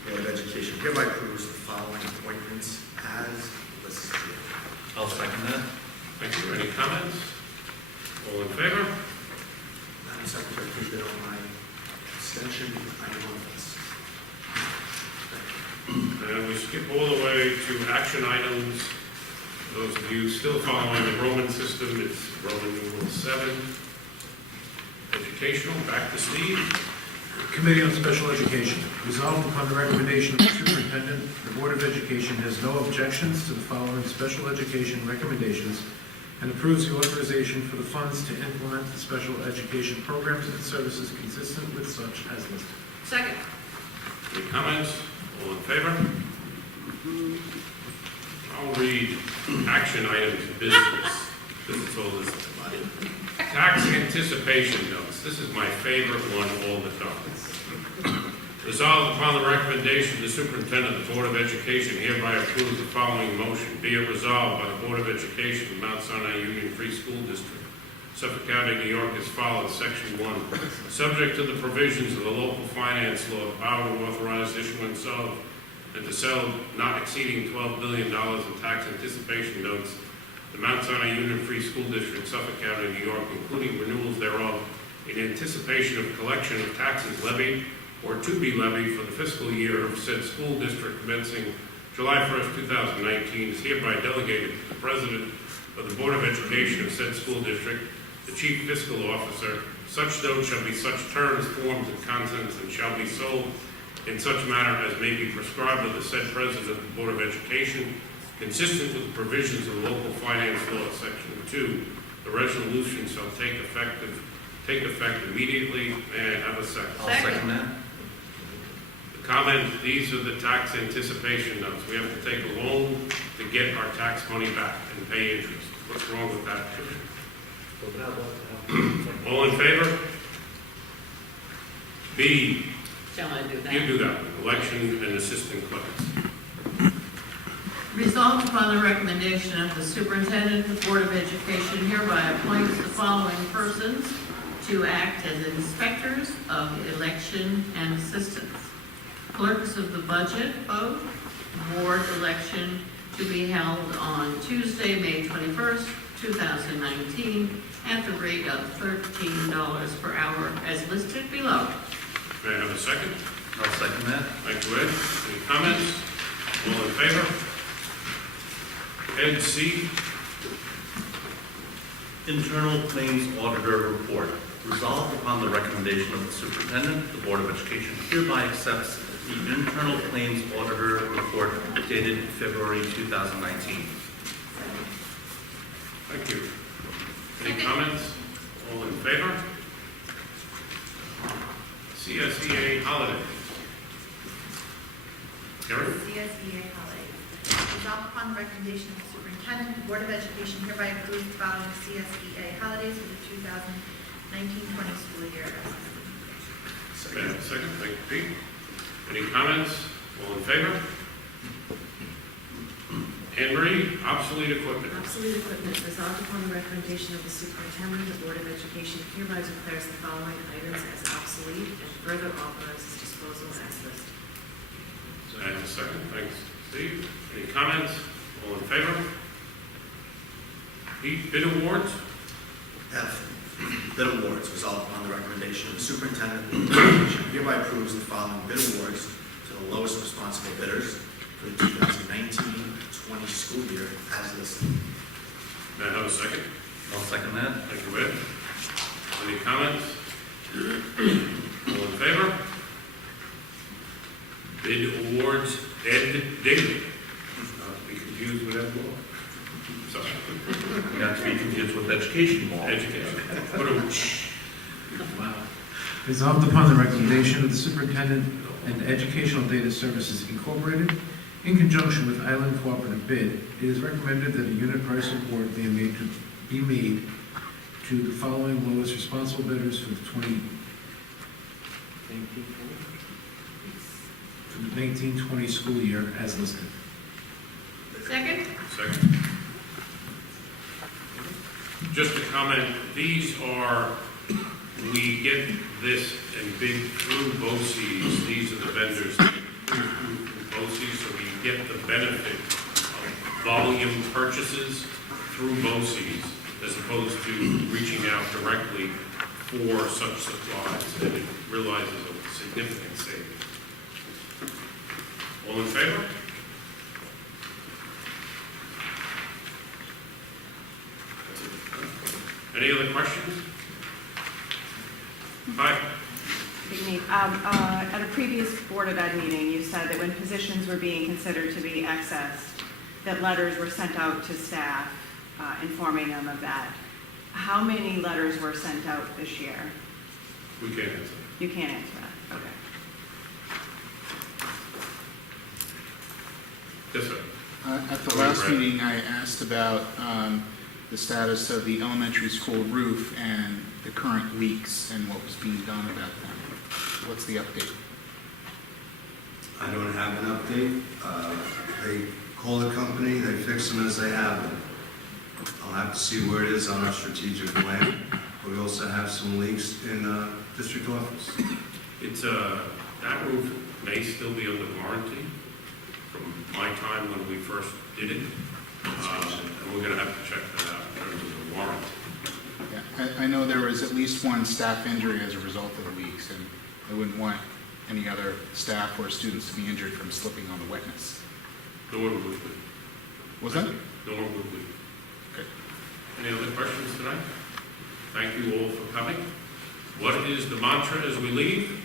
the Board of Education hereby approves the following appointments as listed here. I'll second that. Thank you. Any comments? All in favor? Madam Secretary, please bid on my extension item on this. And we skip all the way to action items. Those of you still following the Roman system, it's Roman numeral 7. Educational, back to Steve. Committee on Special Education. Resolved upon the recommendation of the superintendent, the Board of Education has no objections to the following special education recommendations and approves the authorization for the funds to implement the special education programs and services consistent with such as listed. Second. Any comments? All in favor? I'll read action items of business. This is all this is about. Tax anticipation notes. This is my favorite one all the time. Resolved upon the recommendation of the superintendent, the Board of Education hereby approves the following motion. Be it resolved by the Board of Education of Mount Sinai Union Free School District, Suffolk County, New York, as follows. Section 1. Subject to the provisions of the local finance law, the power to authorize issuance of and to sell not exceeding $12 billion in tax anticipation notes, the Mount Sinai Union Free School District, Suffolk County, New York, including renewals thereof, in anticipation of collection of taxes levied or to be levied for the fiscal year of said school district commencing July 1st, 2019, is hereby delegated to the President of the Board of Education of said school district, the Chief Fiscal Officer. Such notes shall be such terms, forms, and contents, and shall be sold in such manner as may be prescribed of the said President of the Board of Education, consistent with the provisions of local finance law, section 2. The resolution shall take effect immediately. May I have a second? I'll second that. The comment, these are the tax anticipation notes. We have to take a loan to get our tax money back and pay interest. What's wrong with that? All in favor? B, Shall I do that? you do that. Election and assistant clerks. Resolved upon the recommendation of the superintendent, the Board of Education hereby appoints the following persons to act as inspectors of election and assistance. Clerks of the budget vote, board election to be held on Tuesday, May 21st, 2019, at the rate of $13 per hour as listed below. May I have a second? I'll second that. Thank you, Ed. Any comments? All in favor? Ed C. Internal Claims Auditor Report. Resolved upon the recommendation of the superintendent, the Board of Education hereby accepts the Internal Claims Auditor Report dated February 2019. Thank you. Any comments? All in favor? CSEA holidays. Gary? CSEA holidays. Resolved upon the recommendation of the superintendent, the Board of Education hereby approves the following CSEA holidays for the 2019-20 school year. May I have a second? Thank you, Pete. Any comments? All in favor? Anne Marie, obsolete equipment. Obsolete equipment. Resolved upon the recommendation of the superintendent, the Board of Education hereby declares the following items as obsolete and further authorizes disposal as listed. May I have a second? Thanks, Steve. Any comments? All in favor? Pete, bid awards? F, bid awards. Resolved upon the recommendation of the superintendent, the Board of Education hereby approves the following bid awards to the lowest responsible bidders for the 2019-20 school year as listed. May I have a second? I'll second that. Thank you, Ed. Any comments? All in favor? Bid awards, Ed Daly. Not to be confused with Ed Moore. Sorry. Not to be confused with education law. Education. Wow. Resolved upon the recommendation of the superintendent and Educational Data Services Incorporated, in conjunction with Island Cooperative Bid, it is recommended that a unit price award be made to the following lowest responsible bidders for the 1920 school year as listed. Second? Second. Just a comment, these are, we get this and bid through BOCES. These are the vendors that through BOCES, so we get the benefit of volume purchases through BOCES as opposed to reaching out directly for such supplies, and it realizes a significant savings. All in favor? Any other questions? Hi. At a previous Board of Ed meeting, you said that when positions were being considered to be accessed, that letters were sent out to staff informing them of that. How many letters were sent out this year? We can't answer. You can't answer that. Okay. Yes, sir. At the last meeting, I asked about the status of the elementary school roof and the current leaks and what was being done about them. What's the update? I don't have an update. They call the company, they fix them as they have them. I'll have to see where it is on our strategic plan. We also have some leaks in district office. It's, that roof may still be under warranty. my time when we first did it. And we're gonna have to check that out in terms of the warrant. Yeah, I know there was at least one staff injury as a result of the leaks, and I wouldn't want any other staff or students to be injured from slipping on the wetness. Nor would we. Was that? Nor would we. Okay. Any other questions tonight? Thank you all for coming. What is the mantra as we leave?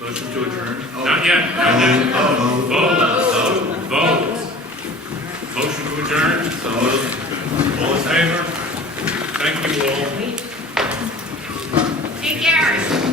Motion to adjourn. Not yet, not yet. Vote. Motion to adjourn. So moved. All in favor? Thank you all. Hey, Gary.